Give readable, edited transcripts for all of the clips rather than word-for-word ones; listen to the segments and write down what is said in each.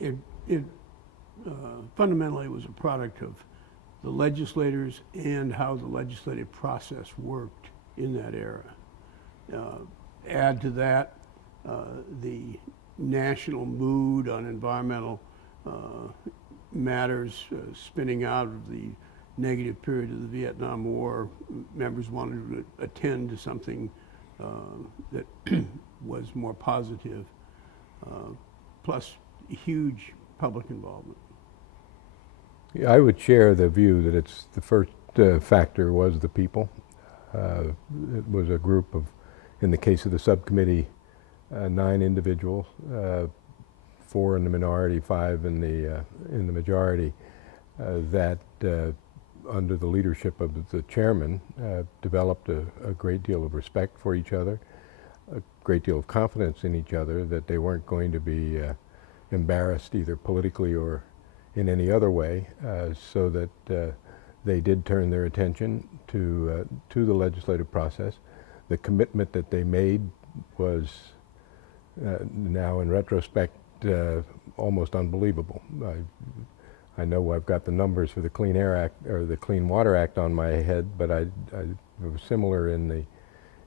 it fundamentally was a product of the legislators and how the legislative process worked in that era. Add to that the national mood on environmental matters spinning out of the negative period of the Vietnam War. Members wanted to attend to something that was more positive, plus huge public involvement. Yeah, I would share the view that it's the first factor was the people. It was a group of, in the case of the subcommittee, 9 individuals, 4 in the minority, 5 in the majority, that under the leadership of the chairman developed a great deal of respect for each other, a great deal of confidence in each other that they weren't going to be embarrassed either politically or in any other way, so that they did turn their attention to the legislative process. The commitment that they made was now in retrospect almost unbelievable. I know I've got the numbers for the Clean Air Act or the Clean Water Act on my head, but it was similar in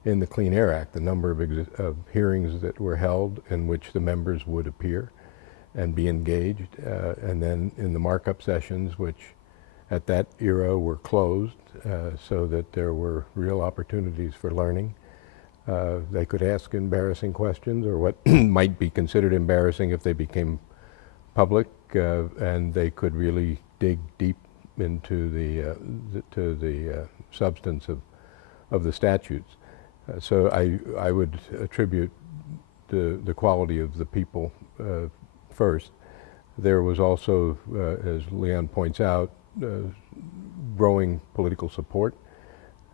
the Clean Air Act, the number of hearings that were held in which the members would appear and be engaged, and then in the markup sessions, which at that era were closed, so that there were real opportunities for learning. They could ask embarrassing questions, or what might be considered embarrassing if they became public, and they could really dig deep into the substance of the statutes. So I would attribute the quality of the people first. There was also, as Leon points out, growing political support.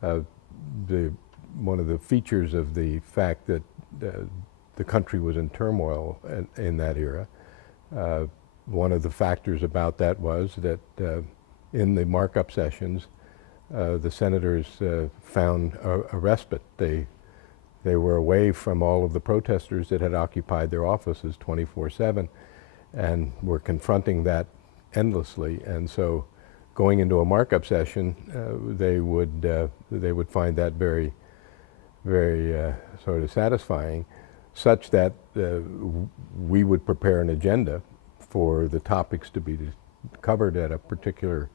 One of the features of the fact that the country was in turmoil in that era, one of the factors about that was that in the markup sessions, the senators found a respite. They were away from all of the protesters that had occupied their offices 24/7 and were confronting that endlessly. And so going into a markup session, they would find that very, very sort of satisfying, such that we would prepare an agenda for the topics to be covered at a particular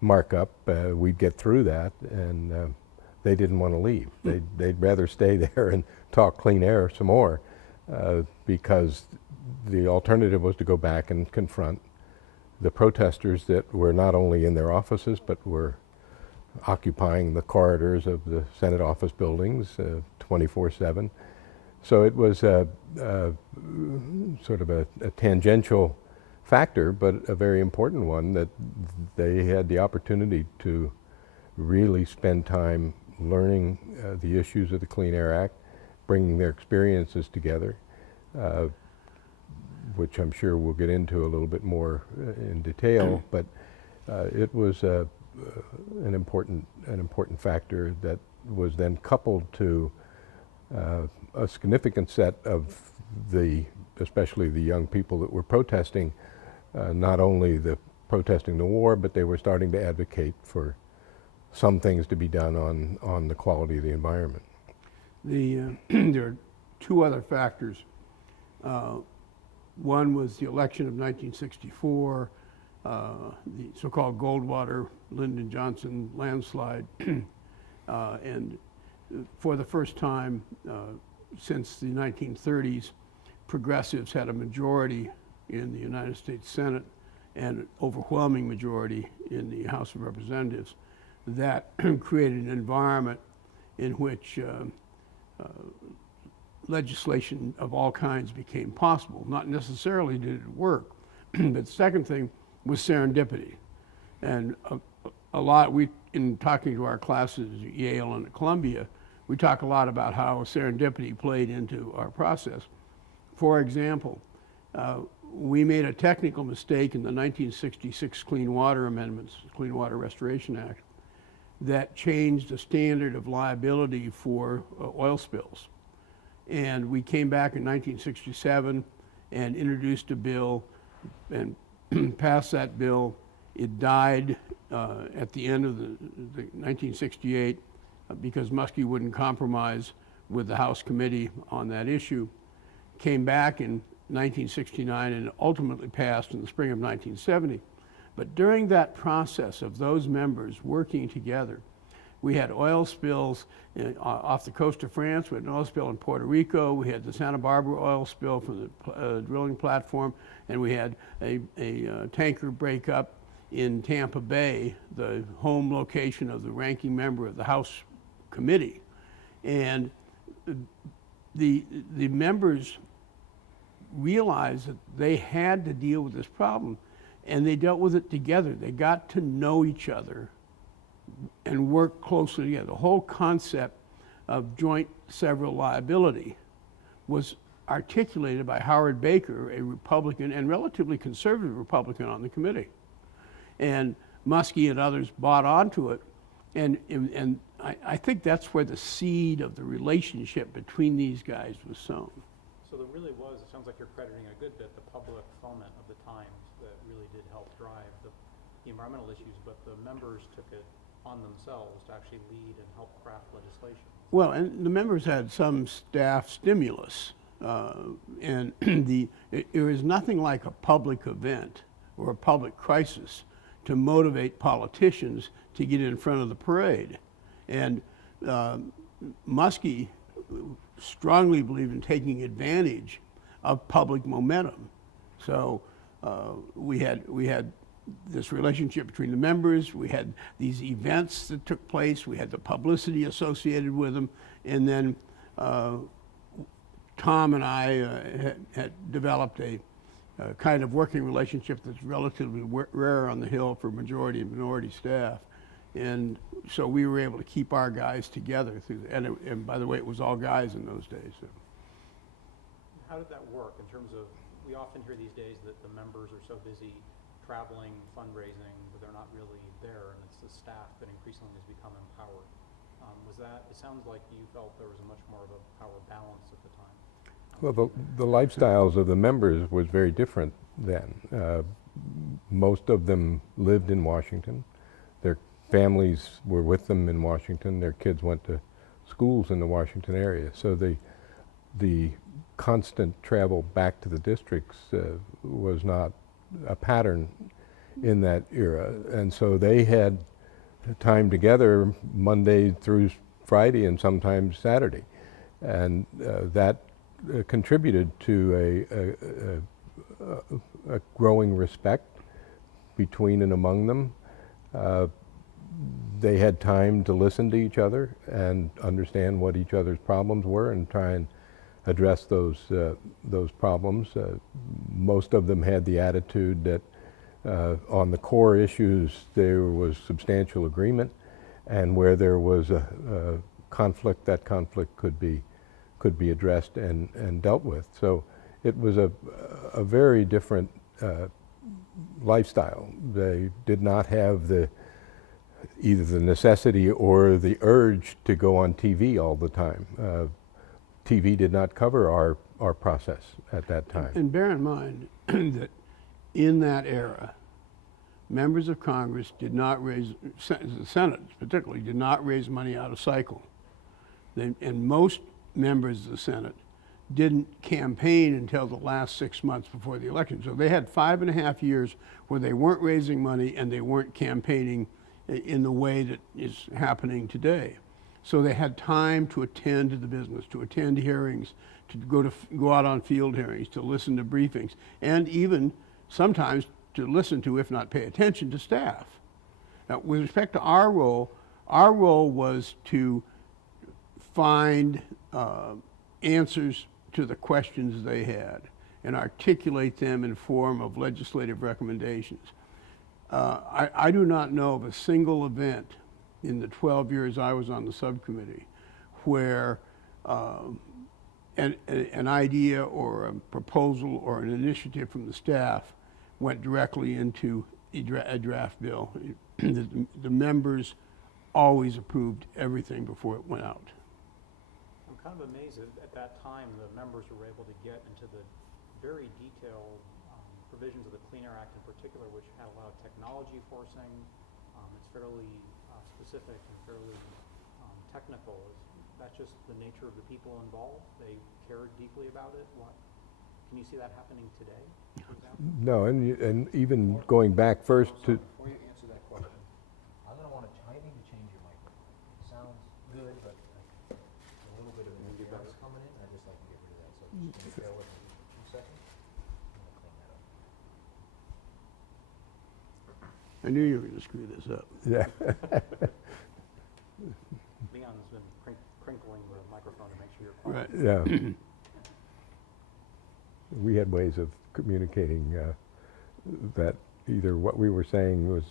markup. We'd get through that, and they didn't want to leave. They'd rather stay there and talk clean air some more, because the alternative was to go back and confront the protesters that were not only in their offices but were occupying the corridors of the Senate office buildings 24/7. So it was sort of a tangential factor, but a very important one, that they had the opportunity to really spend time learning the issues of the Clean Air Act, bringing their experiences together, which I'm sure we'll get into a little bit more in detail, but it was an important factor that was then coupled to a significant set of especially the young people that were protesting, not only protesting the war, but they were starting to advocate for some things to be done on the quality of the environment. There are 2 other factors. One was the election of 1964, the so-called Goldwater-Lyndon Johnson landslide, and for the first time since the 1930s, progressives had a majority in the United States Senate and an overwhelming majority in the House of Representatives. That created an environment in which legislation of all kinds became possible. Not necessarily did it work, but the second thing was serendipity. And a lot, in talking to our classes at Yale and at Columbia, we talk a lot about how serendipity played into our process. For example, we made a technical mistake in the 1966 Clean Water Amendments, Clean Water Restoration Act, that changed the standard of liability for oil spills. And we came back in 1967 and introduced a bill and passed that bill. It died at the end of the 1968 because Muskie wouldn't compromise with the House committee on that issue. Came back in 1969 and ultimately passed in the spring of 1970. But during that process of those members working together, we had oil spills off the coast of France. We had an oil spill in Puerto Rico. We had the Santa Barbara oil spill from the drilling platform. And we had a tanker breakup in Tampa Bay, the home location of the ranking member of the House committee. And the members realized that they had to deal with this problem, and they dealt with it together. They got to know each other and work closely together. The whole concept of joint several liability was articulated by Howard Baker, a Republican and relatively conservative Republican on the committee. And Muskie and others bought onto it. And I think that's where the seed of the relationship between these guys was sown. So there really was, it sounds like you're crediting a good bit the public foment of the times that really did help drive the environmental issues, but the members took it on themselves to actually lead and help craft legislation. Well, and the members had some staff stimulus, and it was nothing like a public event or a public crisis to motivate politicians to get in front of the parade. And Muskie strongly believed in taking advantage of public momentum. So we had this relationship between the members. We had these events that took place. We had the publicity associated with them. And then Tom and I had developed a kind of working relationship that's relatively rare on the Hill for majority and minority staff. And so we were able to keep our guys together through, and by the way, it was all guys in those days. So. How did that work in terms of, we often hear these days that the members are so busy traveling, fundraising, but they're not really there, and it's the staff that increasingly has become empowered. Was that, it sounds like you felt there was a much more of a power balance at the time. Well, the lifestyles of the members was very different then. Most of them lived in Washington. Their families were with them in Washington. Their kids went to schools in the Washington area. So the constant travel back to the districts was not a pattern in that era. And so they had time together Monday through Friday and sometimes Saturday. And that contributed to a growing respect between and among them. They had time to listen to each other and understand what each other's problems were and try and address those problems. Most of them had the attitude that on the core issues there was substantial agreement, and where there was a conflict, that conflict could be addressed and dealt with. So it was a very different lifestyle. They did not have either the necessity or the urge to go on TV all the time. TV did not cover our process at that time. And bear in mind that in that era, members of Congress did not raise, the Senate particularly, did not raise money out of cycle. And most members of the Senate didn't campaign until the last 6 months before the election. So they had 5.5 years where they weren't raising money and they weren't campaigning in the way that is happening today. So they had time to attend to the business, to attend hearings, to go out on field hearings, to listen to briefings, and even sometimes to listen to, if not pay attention to, staff. Now, with respect to our role was to find answers to the questions they had and articulate them in form of legislative recommendations. I do not know of a single event in the 12 years I was on the subcommittee where an idea or a proposal or an initiative from the staff went directly into a draft bill. The members always approved everything before it went out. I'm kind of amazed that at that time the members were able to get into the very detailed provisions of the Clean Air Act in particular, which had a lot of technology forcing. It's fairly specific and fairly technical. That's just the nature of the people involved. They cared deeply about it. Can you see that happening today, for example? No, and even going back first to, Before you answer that question, I'm going to want to, I need to change your microphone. It sounds good, but a little bit of interference coming in. I'd just like to get rid of that. So just bear with me 2 seconds. I'm going to clean that up. I knew you were going to screw this up. yeah, Leon's been crinkling the microphone to make sure you're quiet. Right. yeah. We had ways of communicating that either what we were saying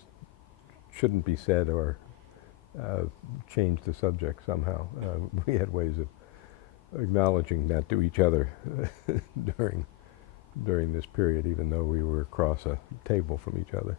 shouldn't be said or change the subject somehow. We had ways of acknowledging that to each other during this period, even though we were across a table from each other.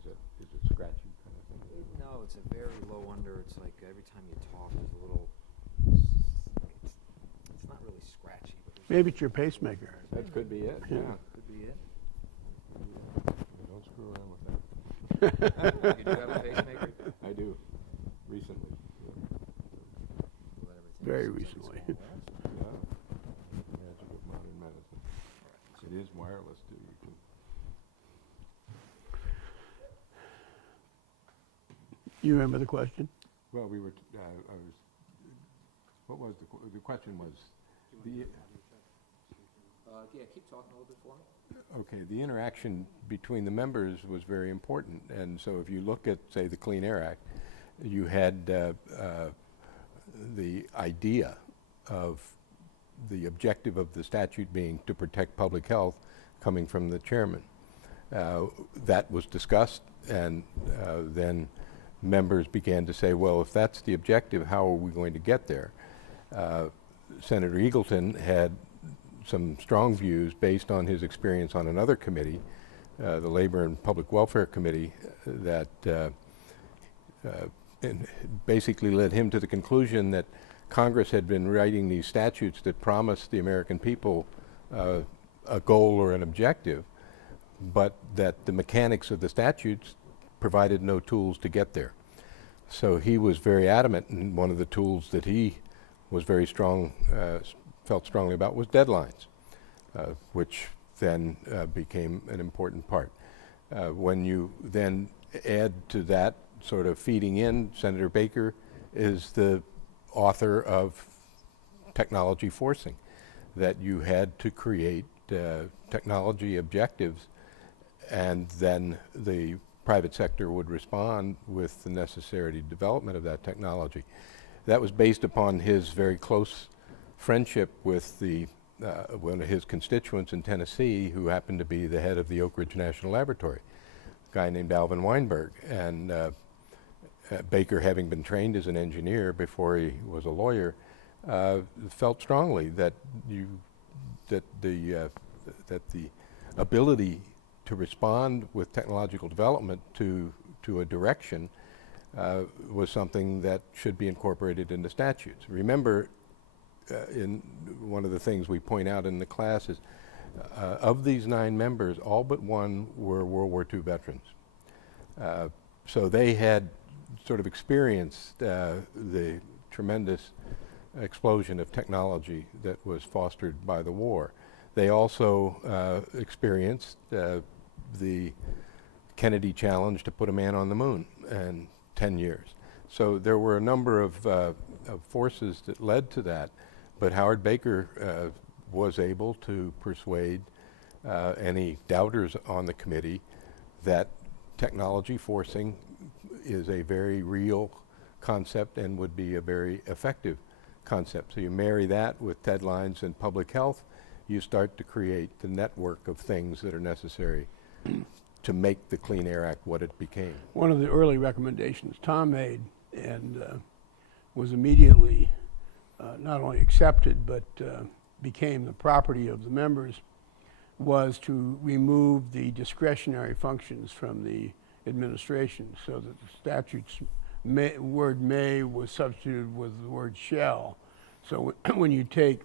Is it scratchy kind of thing? No, it's a very low under. It's like every time you talk, there's a little. It's not really scratchy, but there's Maybe it's your pacemaker. That could be it. Yeah. could be it. Don't screw around with that. You do have a pacemaker? I do. Recently. Very recently. Yeah. Magic of modern medicine. It is wireless too. You can. You remember the question? Well, we were. I was. What was the question? Was the Yeah, keep talking a little bit for me. okay? The interaction between the members was very important, and so if you look at, say, the Clean Air Act, you had the idea of the objective of the statute being to protect public health, coming from the chairman. That was discussed, and then members began to say, well, if that's the objective, how are we going to get there? Senator Eagleton had some strong views based on his experience on another committee, the Labor and Public Welfare Committee, that and basically led him to the conclusion that Congress had been writing these statutes that promised the American people a goal or an objective, but that the mechanics of the statutes provided no tools to get there. So he was very adamant, and one of the tools that he was very strong, felt strongly about was deadlines, which then became an important part. When you then add to that sort of feeding in, Senator Baker is the author of technology forcing, that you had to create technology objectives, and then the private sector would respond with the necessary development of that technology. That was based upon his very close friendship with one of his constituents in Tennessee, who happened to be the head of the Oak Ridge National Laboratory, a guy named Alvin Weinberg. And Baker, having been trained as an engineer before he was a lawyer, felt strongly that the ability to respond with technological development to a direction was something that should be incorporated into statutes. Remember, in one of the things we point out in the class is, of these 9 members, all but one were World War II veterans. So they had sort of experienced the tremendous explosion of technology that was fostered by the war. They also experienced the Kennedy challenge to put a man on the moon in 10 years. So there were a number of forces that led to that, but Howard Baker was able to persuade any doubters on the committee that technology forcing is a very real concept and would be a very effective concept. So you marry that with deadlines and public health, you start to create the network of things that are necessary to make the Clean Air Act what it became. One of the early recommendations Tom made and was immediately not only accepted but became the property of the members was to remove the discretionary functions from the administration so that the statute's word may was substituted with the word shall. So when you take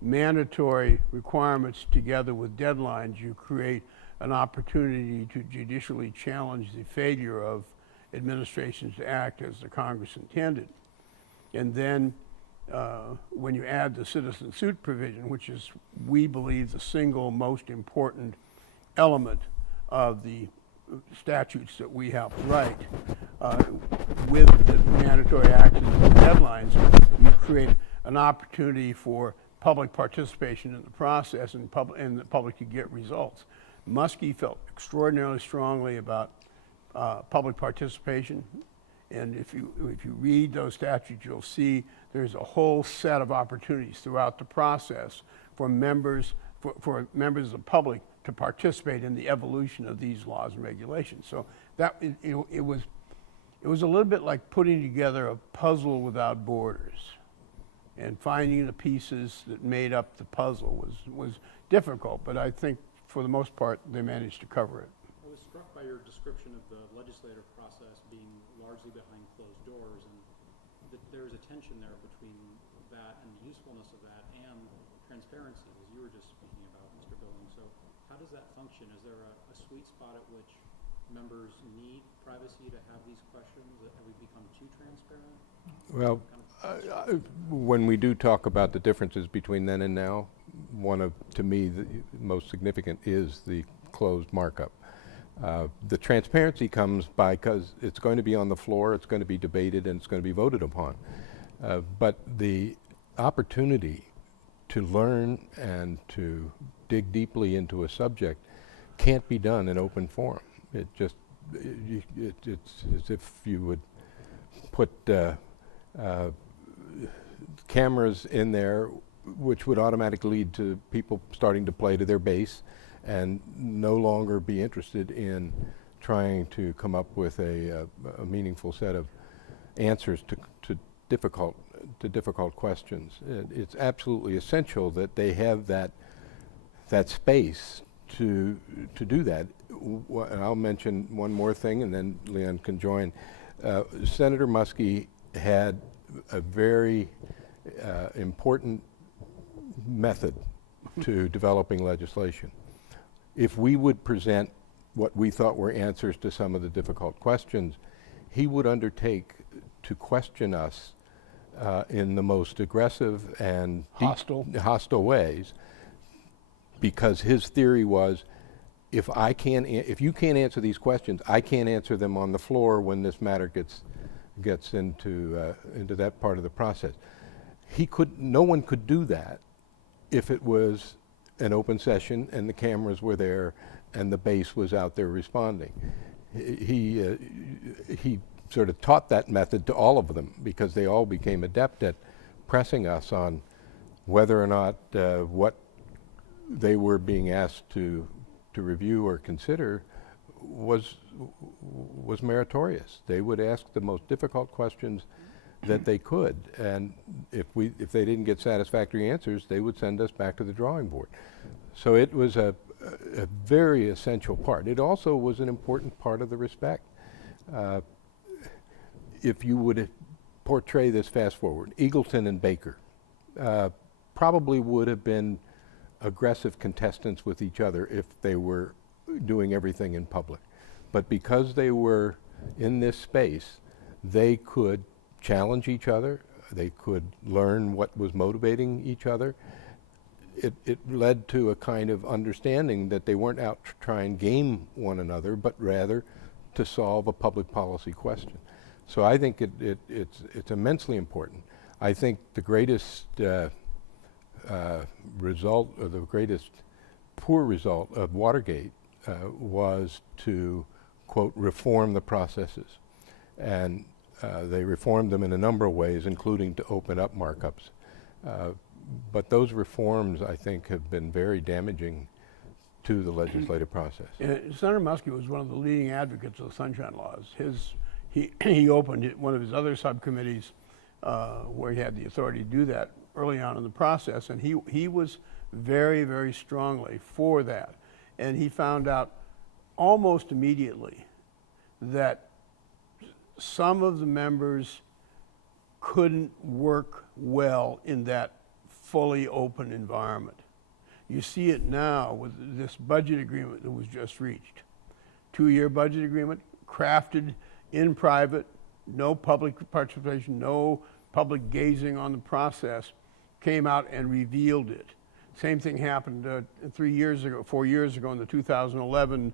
mandatory requirements together with deadlines, you create an opportunity to judicially challenge the failure of administrations to act as the Congress intended. And then when you add the citizen suit provision, which is, we believe, the single most important element of the statutes that we helped write, with the mandatory actions and deadlines, you create an opportunity for public participation in the process and the public to get results. Muskie felt extraordinarily strongly about public participation, and if you read those statutes, you'll see there's a whole set of opportunities throughout the process for members of the public to participate in the evolution of these laws and regulations. So that it was a little bit like putting together a puzzle without borders, and finding the pieces that made up the puzzle was difficult, but I think for the most part they managed to cover it. I was struck by your description of the legislative process being largely behind closed doors, and that there's a tension there between that and the usefulness of that and transparency, as you were just speaking about, Mr. Billings. So how does that function? Is there a sweet spot at which members need privacy to have these questions? Have we become too transparent? Well, when we do talk about the differences between then and now, one of, to me, the most significant is the closed markup. The transparency comes because it's going to be on the floor, it's going to be debated, and it's going to be voted upon. But the opportunity to learn and to dig deeply into a subject can't be done in open forum. It just, it's as if you would put cameras in there, which would automatically lead to people starting to play to their base and no longer be interested in trying to come up with a meaningful set of answers to difficult questions. It's absolutely essential that they have that space to do that. And I'll mention one more thing, and then Leon can join. Senator Muskie had a very important method to developing legislation. If we would present what we thought were answers to some of the difficult questions, he would undertake to question us in the most aggressive and hostile ways, because his theory was, if you can't answer these questions, I can't answer them on the floor when this matter gets into that part of the process. No one could do that if it was an open session and the cameras were there and the base was out there responding. He sort of taught that method to all of them, because they all became adept at pressing us on whether or not what they were being asked to review or consider was meritorious. They would ask the most difficult questions that they could, and if they didn't get satisfactory answers, they would send us back to the drawing board. So it was a very essential part. It also was an important part of the respect. If you would portray this fast forward, Eagleton and Baker probably would have been aggressive contestants with each other if they were doing everything in public. But because they were in this space, they could challenge each other, they could learn what was motivating each other. It led to a kind of understanding that they weren't out to try and game one another, but rather to solve a public policy question. So I think it's immensely important. I think the greatest result, or the greatest poor result of Watergate was to, quote, reform the processes. And they reformed them in a number of ways, including to open up markups. But those reforms, I think, have been very damaging to the legislative process. Senator Muskie was one of the leading advocates of the Sunshine Laws. He opened one of his other subcommittees where he had the authority to do that, early on in the process, and he was very, very strongly for that. And he found out almost immediately that some of the members couldn't work well in that fully open environment. You see it now with this budget agreement that was just reached. 2-year budget agreement, crafted in private, no public participation, no public gazing on the process, came out and revealed it. Same thing happened 4 years ago in the 2011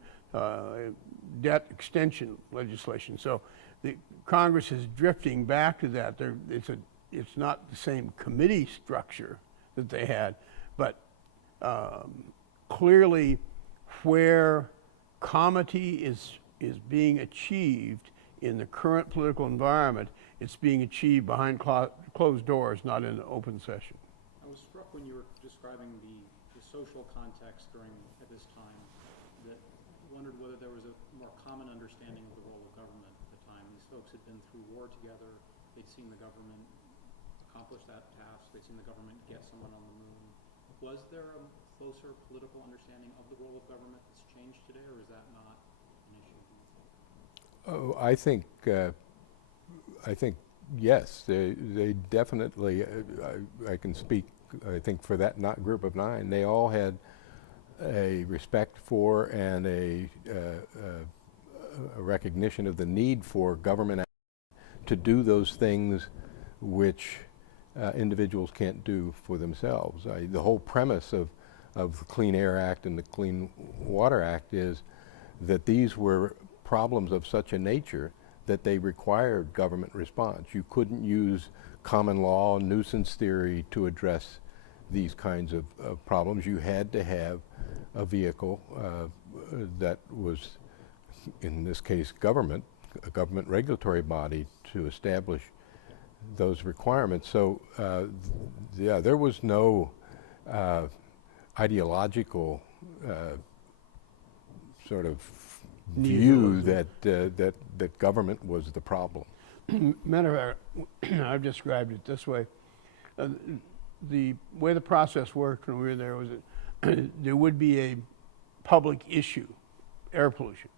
debt extension legislation. So the Congress is drifting back to that. It's not the same committee structure that they had, but clearly where comity is being achieved in the current political environment, it's being achieved behind closed doors, not in an open session. I was struck when you were describing the social context at this time, that wondered whether there was a more common understanding of the role of government at the time. These folks had been through war together. They'd seen the government accomplish that task. They'd seen the government get someone on the moon. Was there a closer political understanding of the role of government that's changed today, or is that not an issue, do you think? Oh, I think yes, they definitely, I can speak, I think, for that group of 9. They all had a respect for and a recognition of the need for government to do those things which individuals can't do for themselves. The whole premise of the Clean Air Act and the Clean Water Act is that these were problems of such a nature that they required government response. You couldn't use common law nuisance theory to address these kinds of problems. You had to have a vehicle that was, in this case, a government regulatory body to establish those requirements. So, yeah, there was no ideological sort of view that government was the problem. Matter of fact, I've described it this way. The way the process worked when we were there was that there would be a public issue, air pollution.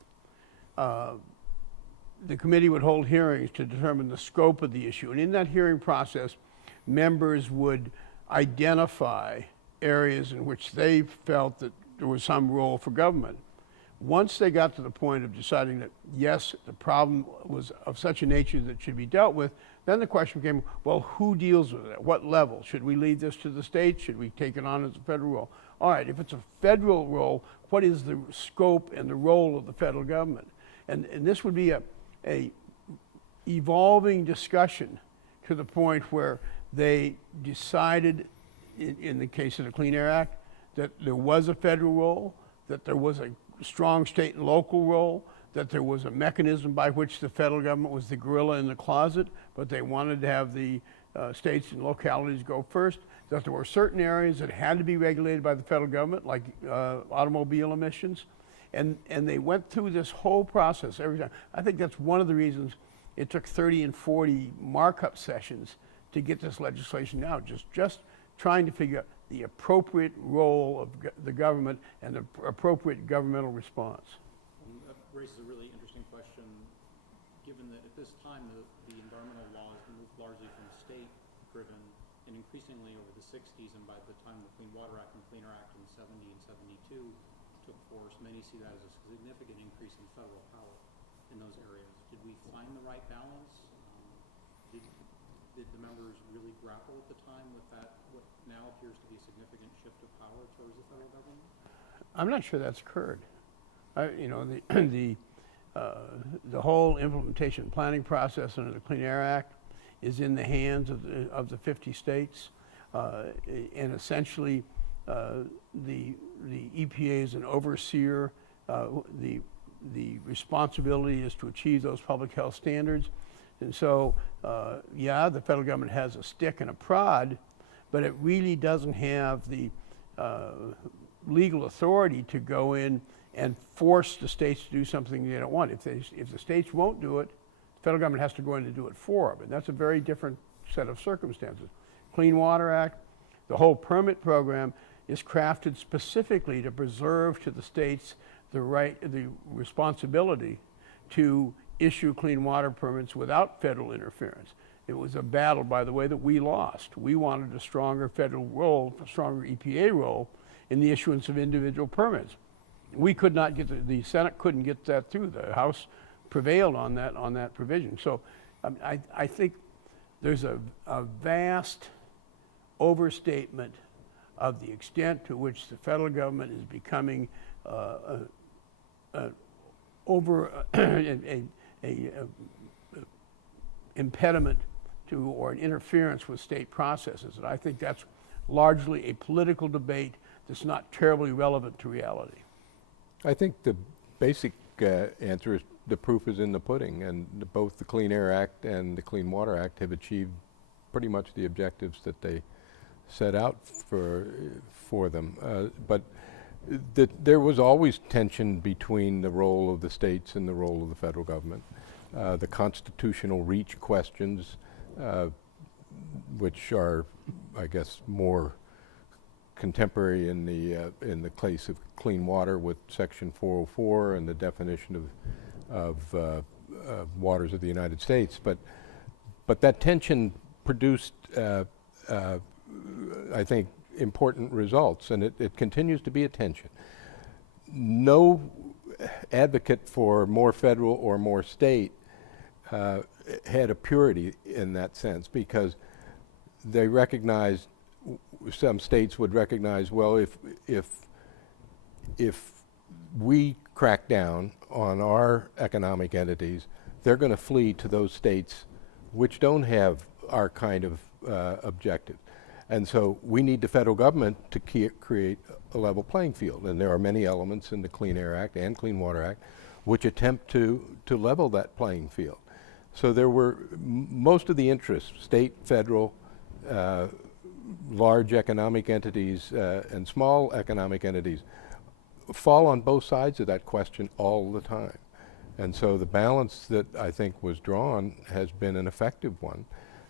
The committee would hold hearings to determine the scope of the issue. And in that hearing process, members would identify areas in which they felt that there was some role for government. Once they got to the point of deciding that, yes, the problem was of such a nature that it should be dealt with, then the question became, well, who deals with it? At what level? Should we leave this to the states? Should we take it on as a federal role? All right, if it's a federal role, what is the scope and the role of the federal government? And this would be a evolving discussion to the point where they decided, in the case of the Clean Air Act, that there was a federal role, that there was a strong state and local role, that there was a mechanism by which the federal government was the gorilla in the closet, but they wanted to have the states and localities go first, that there were certain areas that had to be regulated by the federal government, like automobile emissions, and they went through this whole process every time. I think that's one of the reasons it took 30 and 40 markup sessions to get this legislation out, just trying to figure out the appropriate role of the government and the appropriate governmental response. That raises a really interesting question, given that at this time the environmental laws moved largely from state-driven and increasingly over the 60s, and by the time the Clean Water Act and Clean Air Act in 70 and 72 took force, many see that as a significant increase in federal power in those areas. Did we find the right balance? Did the members really grapple at the time with that, what now appears to be a significant shift of power towards the federal government? I'm not sure that's occurred. The whole implementation planning process under the Clean Air Act is in the hands of the 50 states, and essentially the EPA is an overseer. The responsibility is to achieve those public health standards. And so, yeah, the federal government has a stick and a prod, but it really doesn't have the legal authority to go in and force the states to do something they don't want. If the states won't do it, the federal government has to go in and do it for them. And that's a very different set of circumstances. Clean Water Act, the whole permit program is crafted specifically to preserve to the states the responsibility to issue clean water permits without federal interference. It was a battle, by the way, that we lost. We wanted a stronger federal role, a stronger EPA role in the issuance of individual permits. We could not get, the Senate couldn't get that through. The House prevailed on that provision. So I think there's a vast overstatement of the extent to which the federal government is becoming impediment to or an interference with state processes. And I think that's largely a political debate that's not terribly relevant to reality. I think the basic answer is the proof is in the pudding, and both the Clean Air Act and the Clean Water Act have achieved pretty much the objectives that they set out for them. But there was always tension between the role of the states and the role of the federal government. The constitutional reach questions, which are, I guess, more contemporary in the case of clean water with Section 404 and the definition of waters of the United States. But that tension produced, I think, important results, and it continues to be a tension. No advocate for more federal or more state had a purity in that sense, because they recognized, some states would recognize, well, if we crack down on our economic entities, they're going to flee to those states which don't have our kind of objective. And so we need the federal government to create a level playing field. And there are many elements in the Clean Air Act and Clean Water Act which attempt to level that playing field. So there were most of the interests, state, federal, large economic entities and small economic entities, fall on both sides of that question all the time. And so the balance that I think was drawn has been an effective one.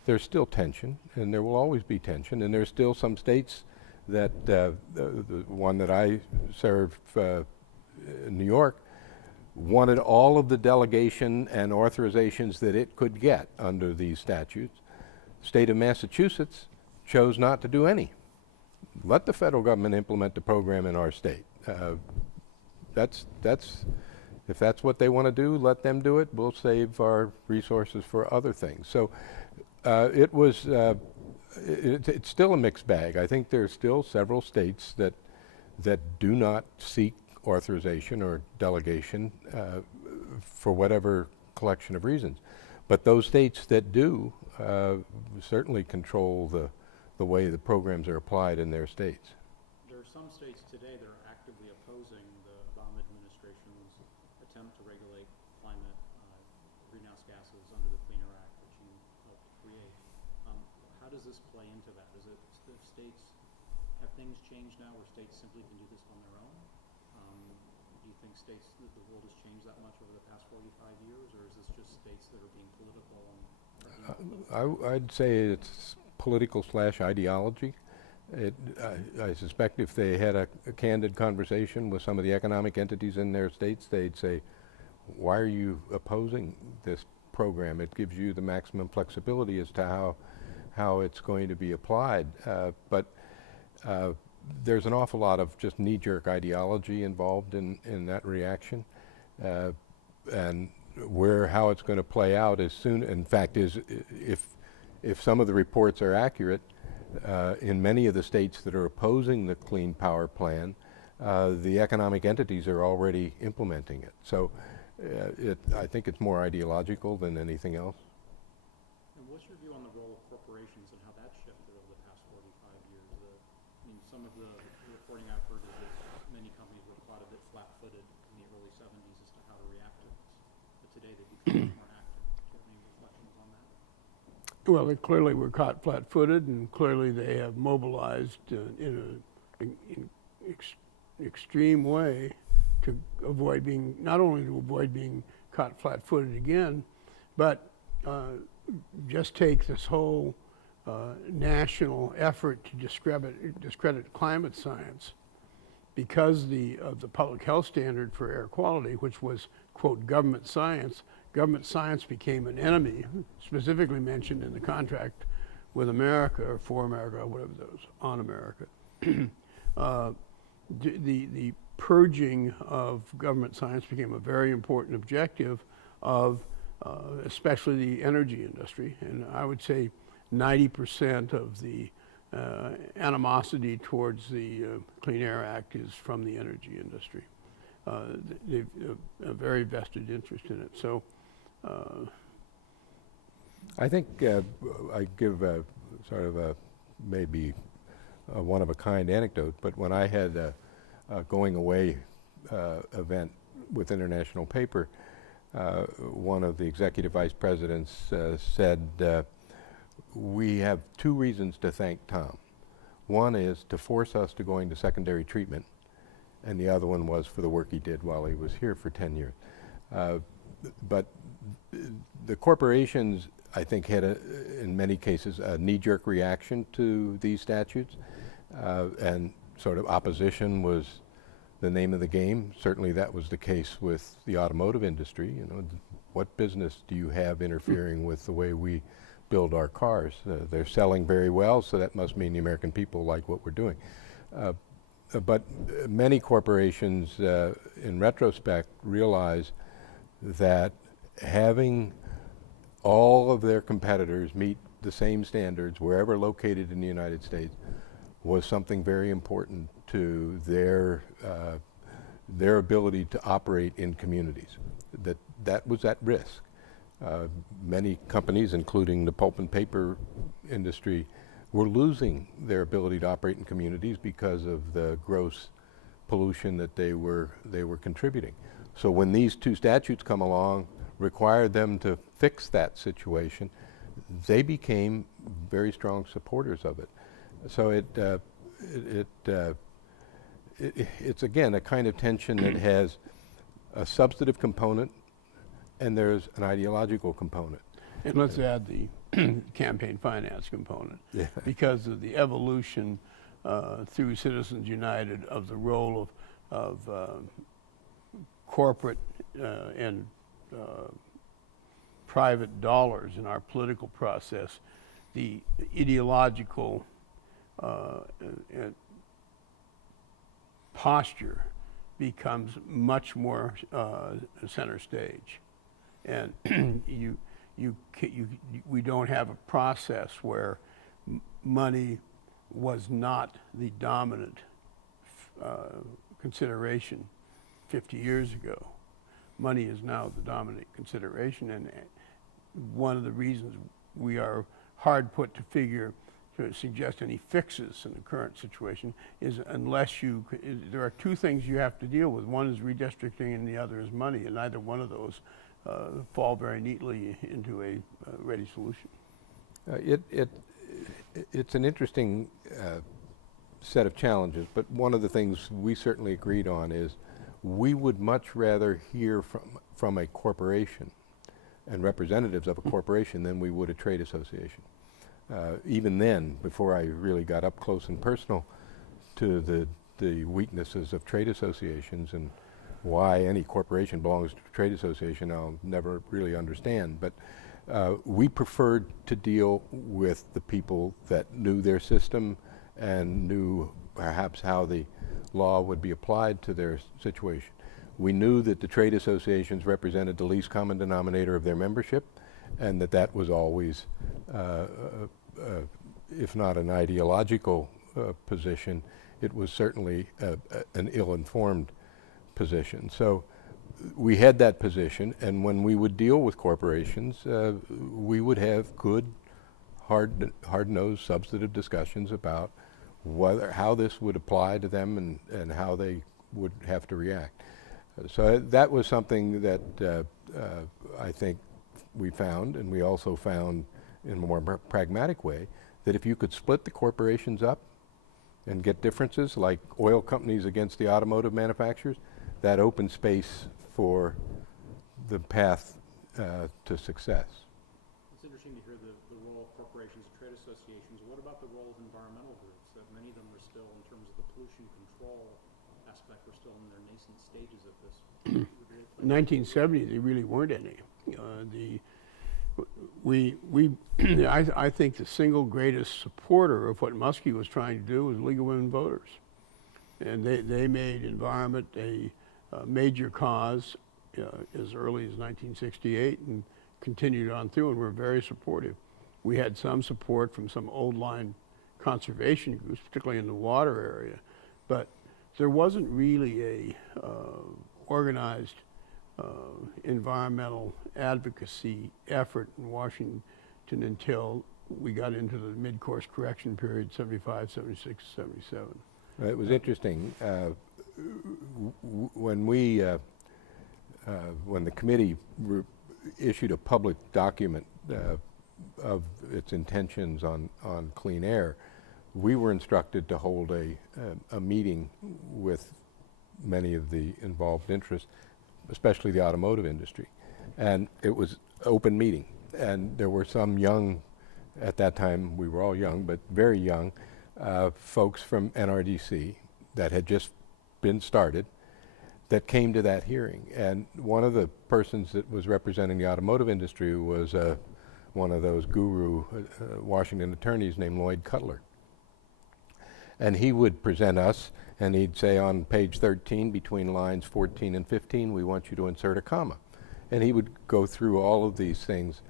There's still tension, and there will always be tension, and there's still some states that, the one that I served in New York, wanted all of the delegation and authorizations that it could get under these statutes. The state of Massachusetts chose not to do any. Let the federal government implement the program in our state. If that's what they want to do, let them do it. We'll save our resources for other things. So it's still a mixed bag. I think there's still several states that do not seek authorization or delegation for whatever collection of reasons. But those states that do certainly control the way the programs are applied in their states. There are some states today that are actively opposing the Obama administration's attempt to regulate climate greenhouse gases under the Clean Air Act that you helped create. How does this play into that? Is it if states, have things changed now where states simply can do this on their own? Do you think states, the world has changed that much over the past 45 years, or is this just states that are being political? I'd say it's political/ideology. I suspect if they had a candid conversation with some of the economic entities in their states, they'd say, why are you opposing this program? It gives you the maximum flexibility as to how it's going to be applied. But there's an awful lot of just knee-jerk ideology involved in that reaction. And how it's going to play out as soon, in fact, is if some of the reports are accurate, in many of the states that are opposing the Clean Power Plan, the economic entities are already implementing it. So I think it's more ideological than anything else. And what's your view on the role of corporations and how that's shifted over the past 45 years? Some of the reporting I've heard is that many companies were caught a bit flat-footed in the early 70s as to how to react to this. But today they've become more active. Do you have any reflections on that? Well, they clearly were caught flat-footed, and clearly they have mobilized in an extreme way to avoid being, not only to avoid being caught flat-footed again, but just take this whole national effort to discredit climate science because of the public health standard for air quality, which was, quote, government science became an enemy, specifically mentioned in the contract with America, or for America, or whatever that was, on America. The purging of government science became a very important objective of especially the energy industry. And I would say 90% of the animosity towards the Clean Air Act is from the energy industry. They've a very vested interest in it. So I think I give sort of a maybe a one-of-a-kind anecdote, but when I had a going away event with International Paper, one of the executive vice presidents said, we have two reasons to thank Tom. One is to force us to go into secondary treatment, and the other one was for the work he did while he was here for 10 years. But the corporations, I think, had, in many cases, a knee-jerk reaction to these statutes, and sort of opposition was the name of the game. Certainly that was the case with the automotive industry. You know, what business do you have interfering with the way we build our cars? They're selling very well, so that must mean the American people like what we're doing. But many corporations, in retrospect, realize that having all of their competitors meet the same standards wherever located in the United States was something very important to their ability to operate in communities. That was at risk. Many companies, including the pulp and paper industry, were losing their ability to operate in communities because of the gross pollution that they were contributing. So when these two statutes come along, required them to fix that situation, they became very strong supporters of it. So it's again a kind of tension that has a substantive component and there's an ideological component. And let's add the campaign finance component, Yeah. because of the evolution through Citizens United of the role of corporate and private dollars in our political process. The ideological posture becomes much more center stage, and we don't have a process where money was not the dominant consideration 50 years ago. Money is now the dominant consideration, and one of the reasons we are hard put to suggest any fixes in the current situation is unless there are two things you have to deal with. One is redistricting and the other is money, and neither one of those fall very neatly into a ready solution. It's an interesting set of challenges, but one of the things we certainly agreed on is we would much rather hear from a corporation and representatives of a corporation than we would a trade association. Even then, before I really got up close and personal to the weaknesses of trade associations and why any corporation belongs to a trade association, I'll never really understand. But we preferred to deal with the people that knew their system and knew perhaps how the law would be applied to their situation. We knew that the trade associations represented the least common denominator of their membership, and that was always, if not an ideological position, it was certainly an ill-informed position. So we had that position, and when we would deal with corporations, we would have good, hard-nosed, substantive discussions about how this would apply to them and how they would have to react. So that was something that I think we found, and we also found in a more pragmatic way, that if you could split the corporations up and get differences like oil companies against the automotive manufacturers, that opened space for the path to success. It's interesting to hear the role of corporations and trade associations pollution control aspect were still in their nascent stages at this point. In 1970, there really weren't any. I think the single greatest supporter of what Muskie was trying to do was League of Women Voters. And they made environment a major cause as early as 1968 and continued on through, and were very supportive. We had some support from some old line conservation groups, particularly in the water area, but there wasn't really a organized environmental advocacy effort in Washington until we got into the mid-course correction period, 75, 76, 77. It was interesting. When the committee issued a public document of its intentions on clean air, we were instructed to hold a meeting with many of the involved interests, especially the automotive industry. And it was an open meeting. And there were some young, at that time we were all young, but very young, folks from NRDC that had just been started that came to that hearing. And one of the persons that was representing the automotive industry was one of those guru Washington attorneys named Lloyd Cutler. And he would present us, and he'd say on page 13, between lines 14 and 15, we want you to insert a comma. And he would go through all of these things.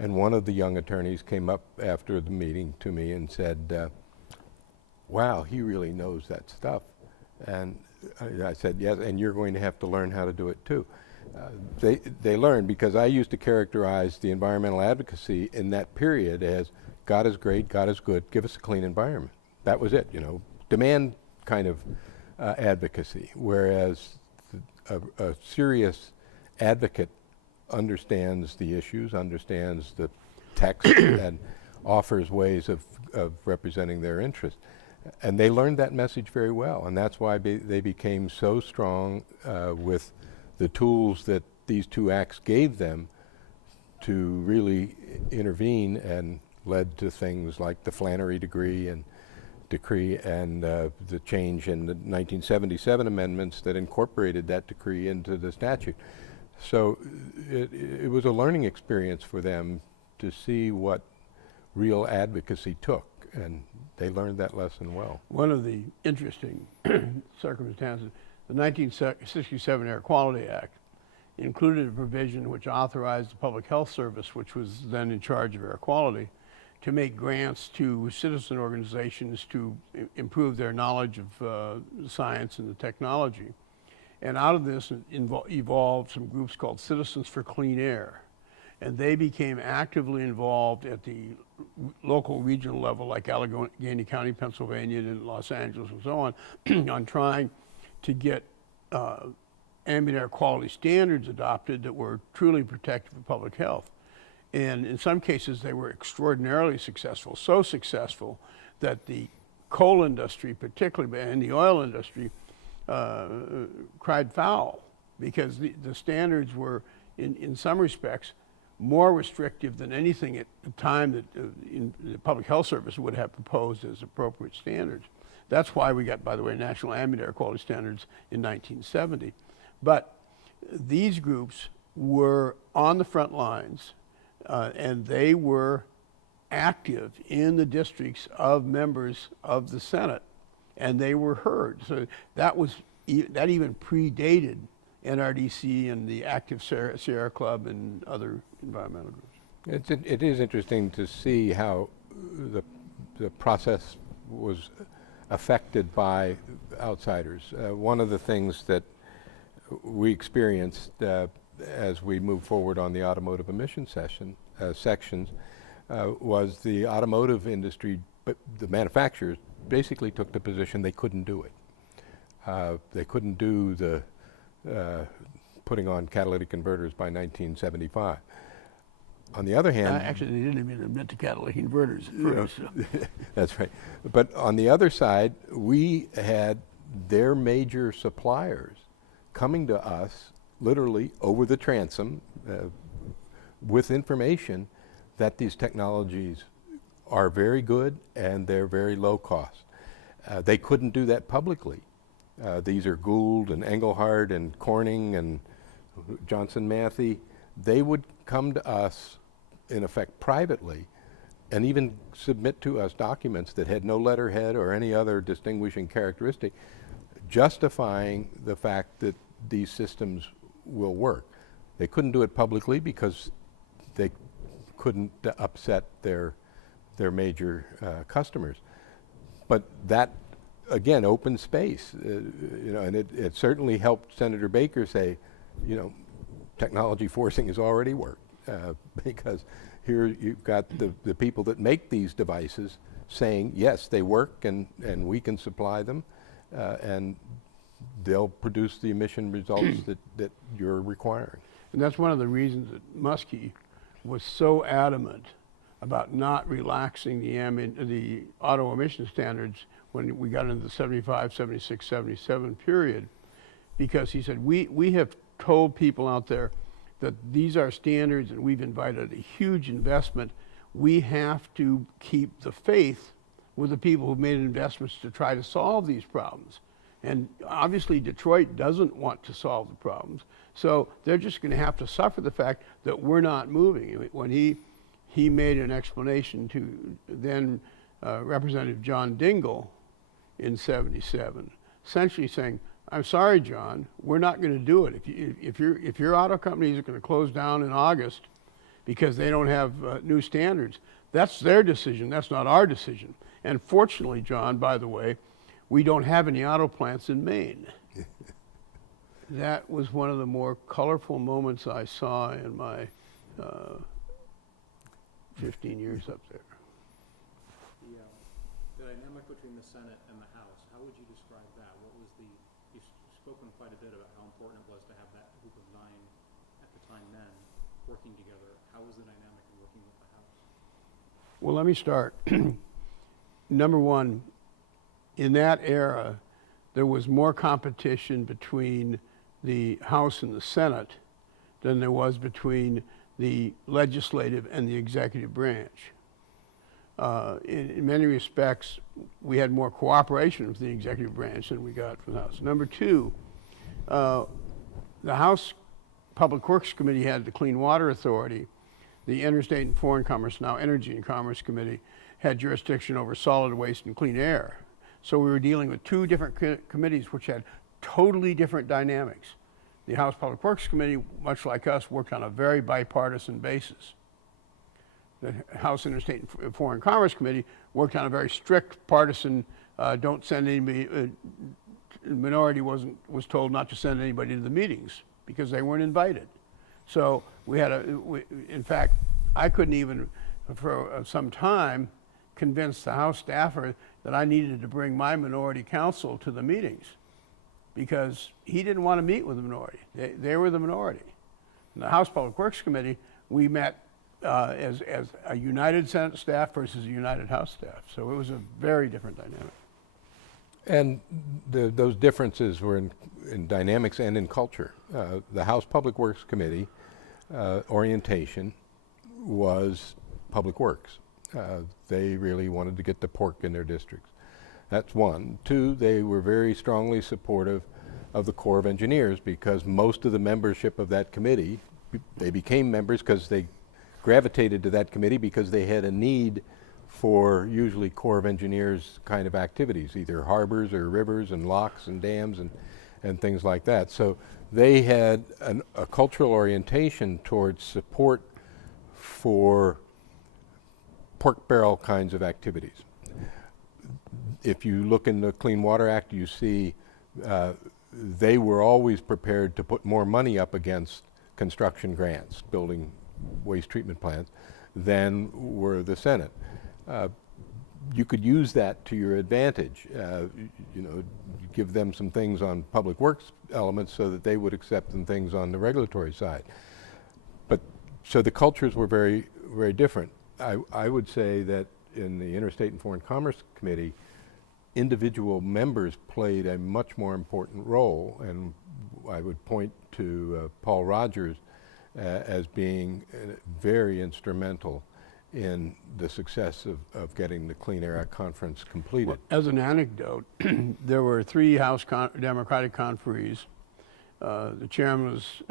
And one of the young attorneys came up after the meeting to me and said, wow, he really knows that stuff. And I said, yes, and you're going to have to learn how to do it too. They learned, because I used to characterize the environmental advocacy in that period as God is great, God is good, give us a clean environment. That was it, you know, demand kind of advocacy, whereas a serious advocate understands the issues, understands the text, and offers ways of representing their interest. And they learned that message very well, and that's why they became so strong with the tools that these two acts gave them to really intervene, and led to things like the Flannery decree and the change in the 1977 amendments that incorporated that decree into the statute. So it was a learning experience for them to see what real advocacy took, and they learned that lesson well. One of the interesting circumstances, the 1967 Air Quality Act included a provision which authorized the Public Health Service, which was then in charge of air quality, to make grants to citizen organizations to improve their knowledge of science and the technology. And out of this evolved some groups called Citizens for Clean Air. And they became actively involved at the local, regional level, like Allegheny County, Pennsylvania, and Los Angeles, and so on trying to get ambient air quality standards adopted that were truly protective of public health. And in some cases, they were extraordinarily successful, so successful that the coal industry, particularly, and the oil industry, cried foul, because the standards were, in some respects, more restrictive than anything at the time that the Public Health Service would have proposed as appropriate standards. That's why we got, by the way, National Ambient Air Quality Standards in 1970. But these groups were on the front lines, and they were active in the districts of members of the Senate, and they were heard. So that even predated NRDC and the active Sierra Club and other environmental groups. It is interesting to see how the process was affected by outsiders. One of the things that we experienced as we moved forward on the automotive emission sections was the automotive industry, but the manufacturers basically took the position they couldn't do it. They couldn't do the putting on catalytic converters by 1975. On the other hand... Actually, they didn't even admit to catalytic converters at first. So. That's right. But on the other side, we had their major suppliers coming to us literally over the transom with information that these technologies are very good and they're very low cost. They couldn't do that publicly. These are Gould and Engelhard and Corning and Johnson Matthey. They would come to us, in effect, privately, and even submit to us documents that had no letterhead or any other distinguishing characteristic, justifying the fact that these systems will work. They couldn't do it publicly because they couldn't upset their major customers. But that, again, open space, you know, and it certainly helped Senator Baker say, you know, technology forcing has already worked, because here you've got the people that make these devices saying, yes, they work and we can supply them, and they'll produce the emission results that you're requiring. And that's one of the reasons that Muskie was so adamant about not relaxing the auto emission standards when we got into the 75, 76, 77 period, because he said, we have told people out there that these are standards and we've invited a huge investment. We have to keep the faith with the people who've made investments to try to solve these problems. And obviously Detroit doesn't want to solve the problems. So they're just going to have to suffer the fact that we're not moving. When he made an explanation to then Representative John Dingell in 77, essentially saying, I'm sorry, John, we're not going to do it. If your auto companies are going to close down in August because they don't have new standards, that's their decision. That's not our decision. And fortunately, John, by the way, we don't have any auto plants in Maine. That was one of the more colorful moments I saw in my 15 years up there. The dynamic between the Senate and the House, how would you describe that? What was you've spoken quite a bit about how important it was to have that group of 9 at the time then working together. How was the dynamic in working with the House? Well, let me start. Number one, in that era, there was more competition between the House and the Senate than there was between the legislative and the executive branch. In many respects, we had more cooperation with the executive branch than we got from the House. Number two, the House Public Works Committee had the Clean Water Authority. The Interstate and Foreign Commerce, now Energy and Commerce Committee, had jurisdiction over solid waste and clean air. So we were dealing with 2 different committees which had totally different dynamics. The House Public Works Committee, much like us, worked on a very bipartisan basis. The House Interstate and Foreign Commerce Committee worked on a very strict partisan, don't send anybody, the minority was told not to send anybody to the meetings because they weren't invited. So we had in fact, I couldn't even, for some time, convince the House staffer that I needed to bring my minority counsel to the meetings because he didn't want to meet with the minority. They were the minority. In the House Public Works Committee, we met as a united Senate staff versus a united House staff. So it was a very different dynamic. And those differences were in dynamics and in culture. The House Public Works Committee orientation was public works. They really wanted to get the pork in their districts. That's one. 2, they were very strongly supportive of the Corps of Engineers because most of the membership of that committee, they became members because they gravitated to that committee because they had a need for usually Corps of Engineers kind of activities, either harbors or rivers and locks and dams and things like that. So they had a cultural orientation towards support for pork barrel kinds of activities. If you look in the Clean Water Act, you see they were always prepared to put more money up against construction grants, building waste treatment plants, than were the Senate. You could use that to your advantage. You know, give them some things on public works elements so that they would accept some things on the regulatory side. But so the cultures were very, very different. I would say that in the Interstate and Foreign Commerce Committee, individual members played a much more important role, and I would point to Paul Rogers as being very instrumental in the success of getting the Clean Air Act conference completed. Well, as an anecdote, there were 3 House Democratic conferees. The chairman was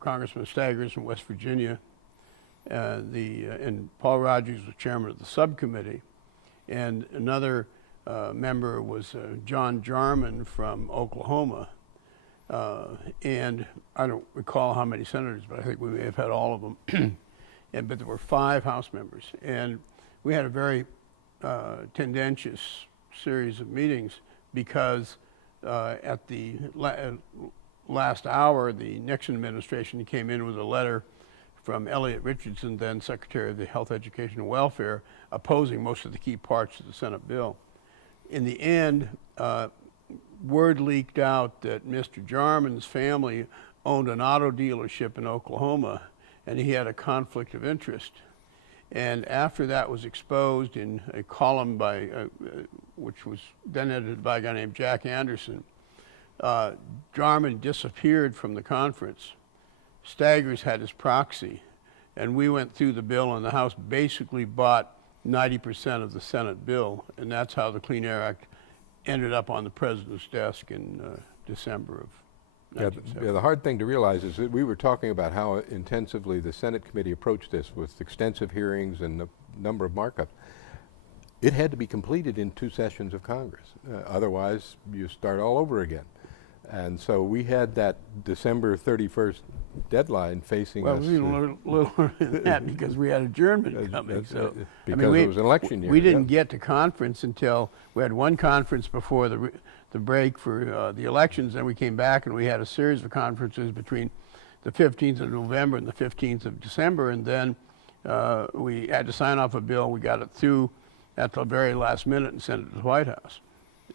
Congressman Staggers from West Virginia, and Paul Rogers was chairman of the subcommittee, and another member was John Jarman from Oklahoma, and I don't recall how many senators, but I think we may have had all of them. But there were 5 House members, and we had a very tendentious series of meetings because at the last hour, the Nixon administration came in with a letter from Elliot Richardson, then Secretary of the Health, Education, and Welfare, opposing most of the key parts of the Senate bill. In the end, word leaked out that Mr. Jarman's family owned an auto dealership in Oklahoma, and he had a conflict of interest. And after that was exposed in a column by, which was then edited by a guy named Jack Anderson, Jarman disappeared from the conference. Staggers had his proxy, and we went through the bill, and the House basically bought 90% of the Senate bill, and that's how the Clean Air Act ended up on the president's desk in December of Yeah, 1970. the hard thing to realize is that we were talking about how intensively the Senate committee approached this with extensive hearings and a number of markups. It had to be completed in 2 sessions of Congress. Otherwise, you start all over again. And so we had that December 31st deadline facing Well, us. it was even a little than that because we had adjournment coming. So, because it was an election year. We didn't get to conference until we had one conference before the break for the elections. Then we came back and we had a series of conferences between the 15th of November and the 15th of December. And then we had to sign off a bill. We got it through at the very last minute and sent it to the White House.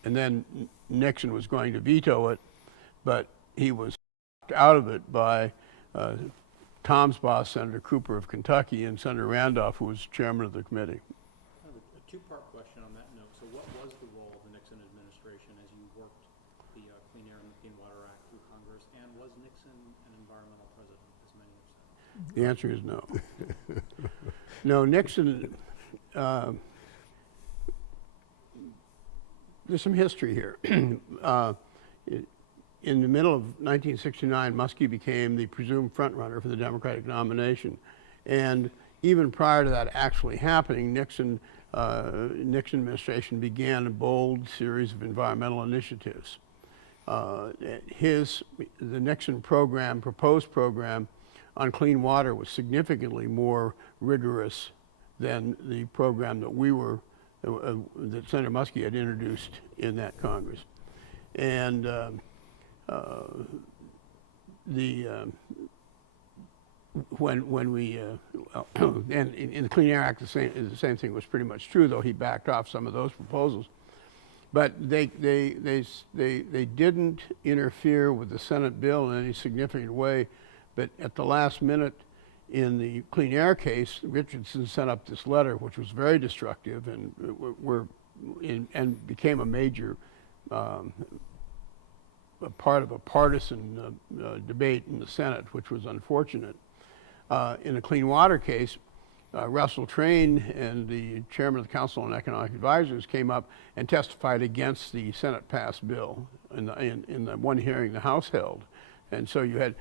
And then Nixon was going to veto it, but he was out of it by Tom's boss, Senator Cooper of Kentucky, and Senator Randolph, who was chairman of the committee. Kind of a 2-part question on that note. So what was the role of the Nixon administration as you worked the Clean Air and the Clean Water Act through Congress? And was Nixon an environmental president, as many have said? The answer is no. No, Nixon, there's some history here. In the middle of 1969, Muskie became the presumed frontrunner for the Democratic nomination. And even prior to that actually happening, Nixon administration began a bold series of environmental initiatives. The Nixon program, proposed program on clean water was significantly more rigorous than the program that that Senator Muskie had introduced in that Congress. And when we and in the Clean Air Act, the same thing was pretty much true, though he backed off some of those proposals. But they didn't interfere with the Senate bill in any significant way. But at the last minute, in the Clean Air case, Richardson sent up this letter, which was very destructive and became a major part of a partisan debate in the Senate, which was unfortunate. In the Clean Water case, Russell Train and the chairman of the Council on Economic Advisors came up and testified against the Senate-passed bill in the one hearing the House held. And so you had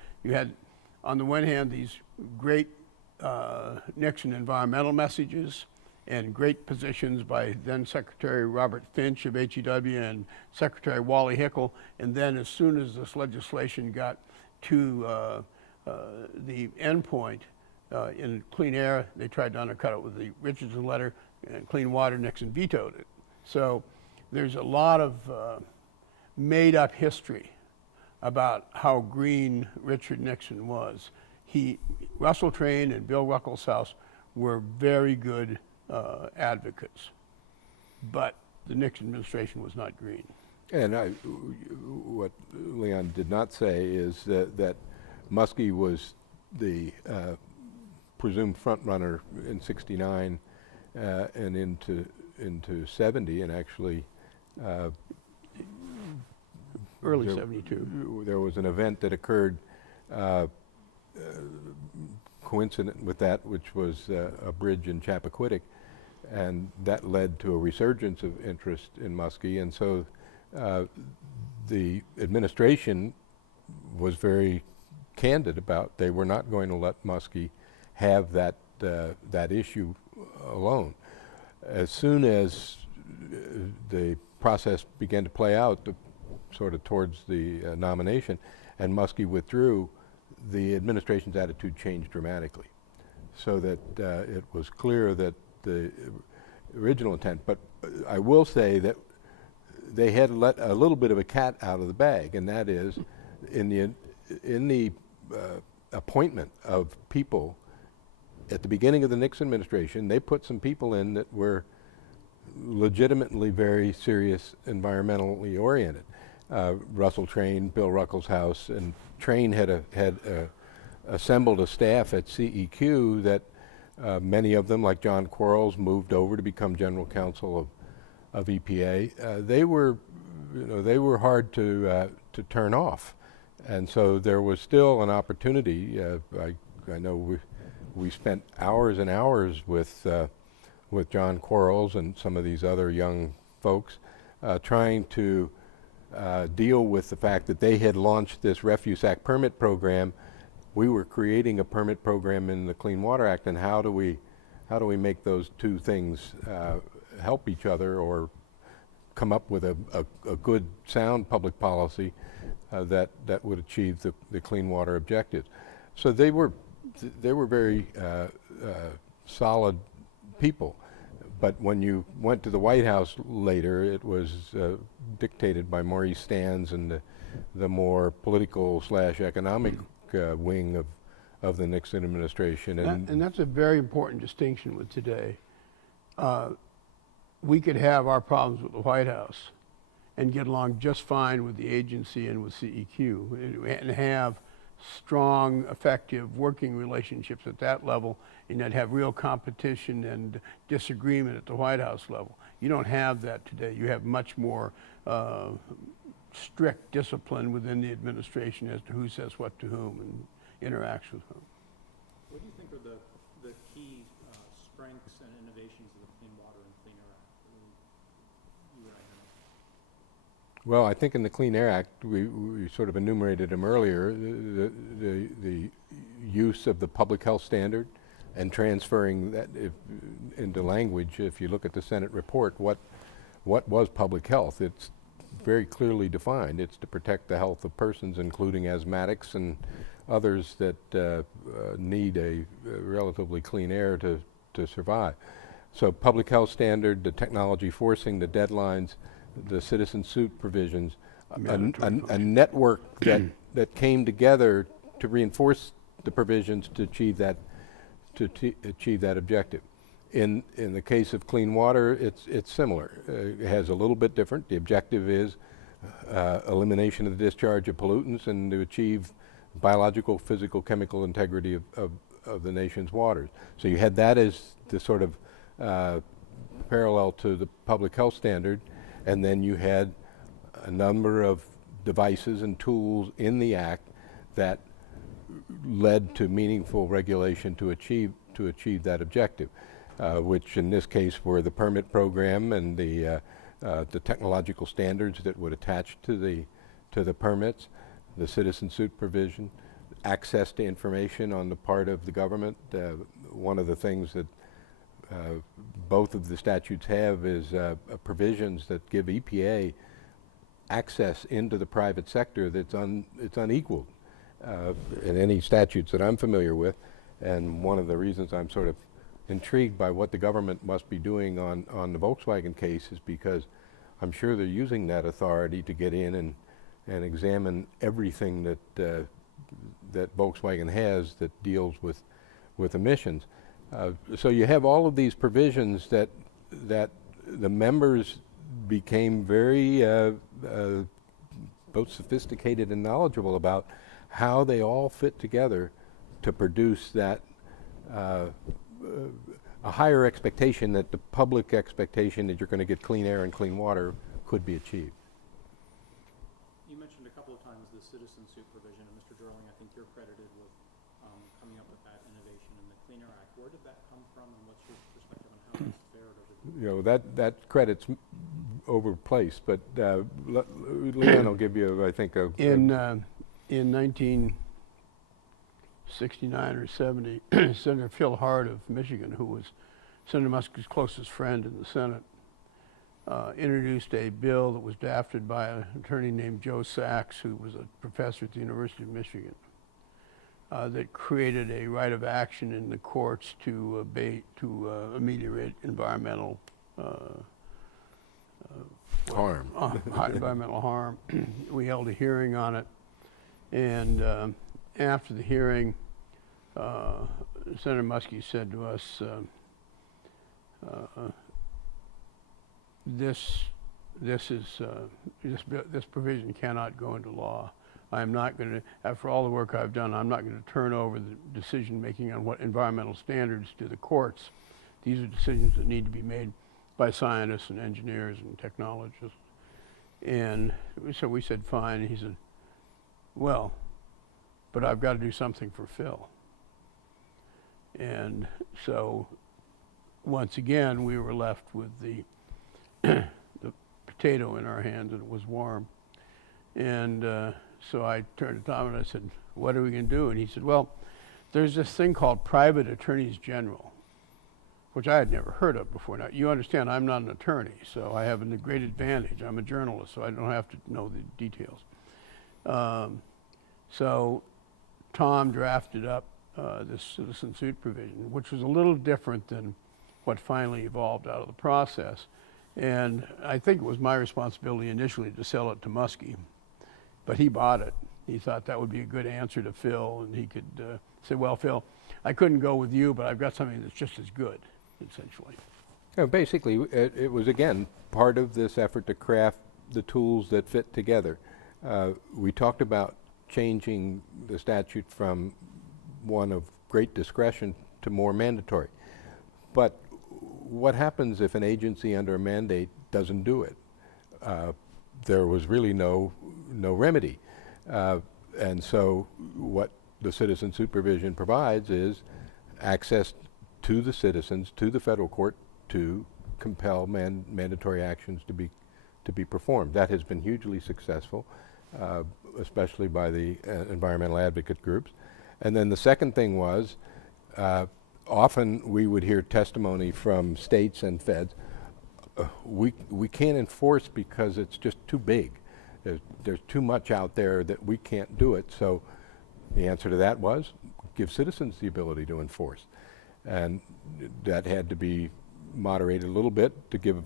on the one hand these great Nixon environmental messages and great positions by then Secretary Robert Finch of HEW and Secretary Wally Hickel. And then as soon as this legislation got to the end point in Clean Air, they tried to undercut it with the Richardson letter, and Clean Water, Nixon vetoed it. So there's a lot of made up history about how green Richard Nixon was. Russell Train and Bill Ruckelshaus were very good advocates, but the Nixon administration was not green. And what Leon did not say is that Muskie was the presumed front runner in '69 and into '70, and actually Early '72. There was an event that occurred coincident with that, which was a bridge in Chappaquiddick, and that led to a resurgence of interest in Muskie. And so the administration was very candid about they were not going to let Muskie have that issue alone. As soon as the process began to play out, sort of towards the nomination, and Muskie withdrew, the administration's attitude changed dramatically, so that it was clear that the original intent. But I will say that they had let a little bit of a cat out of the bag, and that is in the appointment of people at the beginning of the Nixon administration. They put some people in that were legitimately very serious environmentally oriented. Russell Train, Bill Ruckelshaus, and Train had assembled a staff at CEQ that many of them, like John Quarles, moved over to become general counsel of EPA. They were hard to turn off, and so there was still an opportunity. I know we spent hours and hours with John Quarles and some of these other young folks trying to deal with the fact that they had launched this Refuse Act permit program. We were creating a permit program in the Clean Water Act, and how do we make those two things help each other, or come up with a good, sound public policy that would achieve the clean water objectives. So they were very solid people. But when you went to the White House later, it was dictated by Maurice Stans and the more political / economic wing of the Nixon administration. And that's a very important distinction with today. We could have our problems with the White House and get along just fine with the agency and with CEQ, and have strong, effective working relationships at that level, and yet have real competition and disagreement at the White House level. You don't have that today. You have much more strict discipline within the administration as to who says what to whom and interacts with whom. What do you think are the key strengths and innovations of the Clean Water and Clean Air Act? You and I know. Well, I think in the Clean Air Act, we sort of enumerated them earlier, the use of the public health standard and transferring that into language. If you look at the Senate report, what was public health? It's very clearly defined. It's to protect the health of persons, including asthmatics and others that need a relatively clean air to survive. So public health standard, the technology forcing, the deadlines, the citizen suit provisions, a network that came together to reinforce the provisions to achieve that objective. In the case of clean water, it's similar. It has a little bit different. The objective is elimination of the discharge of pollutants and to achieve biological, physical, chemical integrity of the nation's waters. So you had that as the sort of parallel to the public health standard, and then you had a number of devices and tools in the act that led to meaningful regulation to achieve that objective, which in this case were the permit program and the technological standards that would attach to the permits, the citizen suit provision, access to information on the part of the government. One of the things that both of the statutes have is provisions that give EPA access into the private sector that's it's unequaled in any statutes that I'm familiar with. And one of the reasons I'm sort of intrigued by what the government must be doing on the Volkswagen case is because I'm sure they're using that authority to get in and examine everything that Volkswagen has that deals with emissions. So you have all of these provisions that the members became very both sophisticated and knowledgeable about how they all fit together to produce that a higher expectation, that the public expectation that you're going to get clean air and clean water could be achieved. You mentioned a couple of times the citizen suit provision, and Mr. Jorling, I think you're credited with coming up with that innovation in the Clean Air Act. Where did that come from, and what's your perspective on how that's fared over the years? You know, that credit's overplaced, but Leanne will give you, I think, In 1969 or 70, Senator Phil Hart of Michigan, who was Senator Muskie's closest friend in the Senate, introduced a bill that was drafted by an attorney named Joe Sachs, who was a professor at the University of Michigan, that created a right of action in the courts to ameliorate environmental harm. environmental harm. We held a hearing on it, and after the hearing, Senator Muskie said to us, this provision cannot go into law. I'm not going to, after all the work I've done, I'm not going to turn over the decision making on what environmental standards to the courts. These are decisions that need to be made by scientists and engineers and technologists. And so we said, fine. And he said, well, but I've got to do something for Phil. And so once again, we were left with the potato in our hand, and it was warm. And so I turned to Tom and I said, what are we going to do? And he said, well, there's this thing called private attorneys general, which I had never heard of before. Now, you understand, I'm not an attorney, so I have a great advantage. I'm a journalist, so I don't have to know the details. So Tom drafted up this citizen suit provision, which was a little different than what finally evolved out of the process. And I think it was my responsibility initially to sell it to Muskie, but he bought it. He thought that would be a good answer to Phil, and he could say, well, Phil, I couldn't go with you, but I've got something that's just as good, essentially. Basically, it was, again, part of this effort to craft the tools that fit together. We talked about changing the statute from one of great discretion to more mandatory. But what happens if an agency under a mandate doesn't do it? There was really no remedy. And so what the citizen supervision provides is access to the citizens, to the federal court, to compel mandatory actions to be performed. That has been hugely successful, especially by the environmental advocate groups. And then the second thing was, often we would hear testimony from states and feds, we can't enforce because it's just too big. There's too much out there that we can't do it. So the answer to that was, give citizens the ability to enforce. And that had to be moderated a little bit to give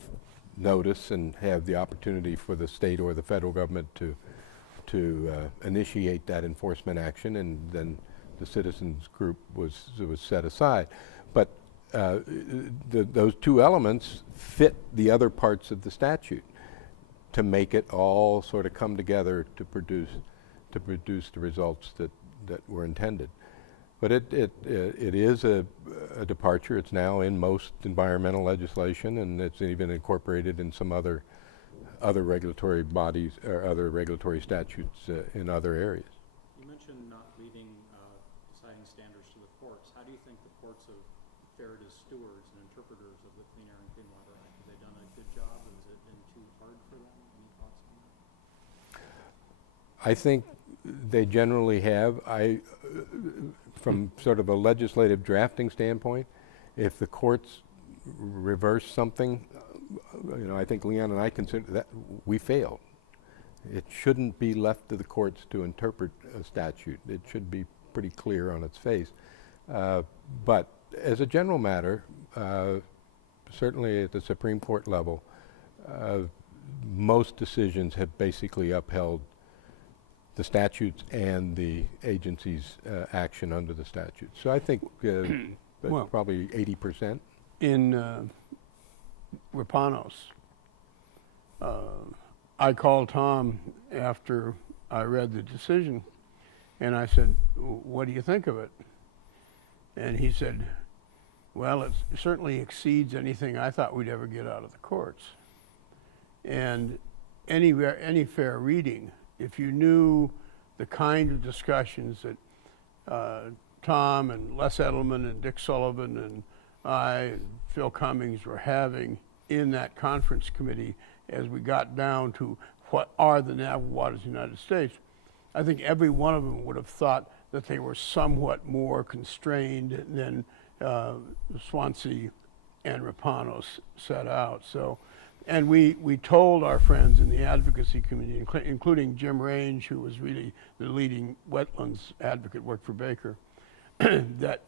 notice and have the opportunity for the state or the federal government to initiate that enforcement action, and then the citizens group was set aside. But those two elements fit the other parts of the statute to make it all sort of come together to produce the results that were intended. But it is a departure. It's now in most environmental legislation, and it's even incorporated in some other regulatory bodies or other regulatory statutes in other areas. You mentioned not leaving deciding standards to the courts. How do you think the courts have fared as stewards and interpreters of the Clean Air and Clean Water Act? Have they done a good job? Has it been too hard for them? Any thoughts on that? I think they generally have. From sort of a legislative drafting standpoint, if the courts reverse something, I think Leon and I consider that we failed. It shouldn't be left to the courts to interpret a statute. It should be pretty clear on its face. But as a general matter, certainly at the Supreme Court level, most decisions have basically upheld the statutes and the agency's action under the statute. So I think Well, probably 80%. In Rapanos, I called Tom after I read the decision, and I said, what do you think of it? And he said, well, it certainly exceeds anything I thought we'd ever get out of the courts. And any fair reading, if you knew the kind of discussions that Tom and Les Edelman and Dick Sullivan and I and Phil Cummings were having in that conference committee as we got down to what are the navigable waters of the United States, I think every one of them would have thought that they were somewhat more constrained than Swansea and Rapanos set out. So, and we told our friends in the advocacy committee, including Jim Range, who was really the leading wetlands advocate, worked for Baker, that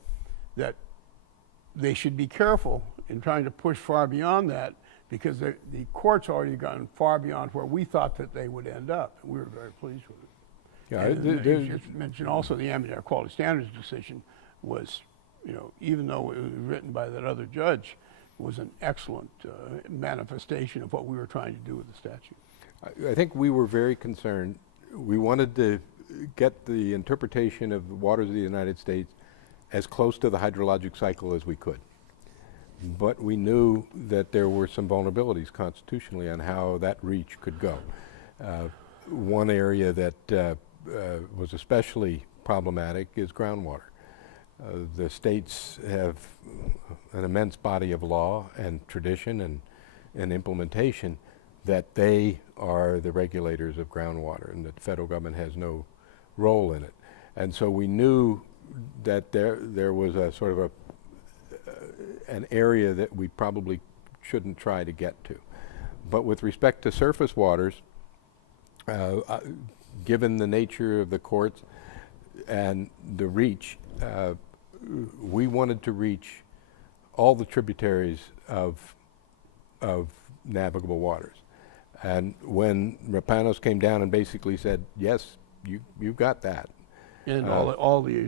they should be careful in trying to push far beyond that, because the court's already gone far beyond where we thought that they would end up. We were very pleased with it. Yeah, And you just mentioned also the ambient air quality standards decision was, you know, even though it was written by that other judge, was an excellent manifestation of what we were trying to do with the statute. I think we were very concerned. We wanted to get the interpretation of the waters of the United States as close to the hydrologic cycle as we could. But we knew that there were some vulnerabilities constitutionally on how that reach could go. One area that was especially problematic is groundwater. The states have an immense body of law and tradition and implementation that they are the regulators of groundwater, and that the federal government has no role in it. And so we knew that there was a sort of an area that we probably shouldn't try to get to. But with respect to surface waters, given the nature of the courts and the reach, we wanted to reach all the tributaries of navigable waters. And when Rapanos came down and basically said, yes, you've got that. And all the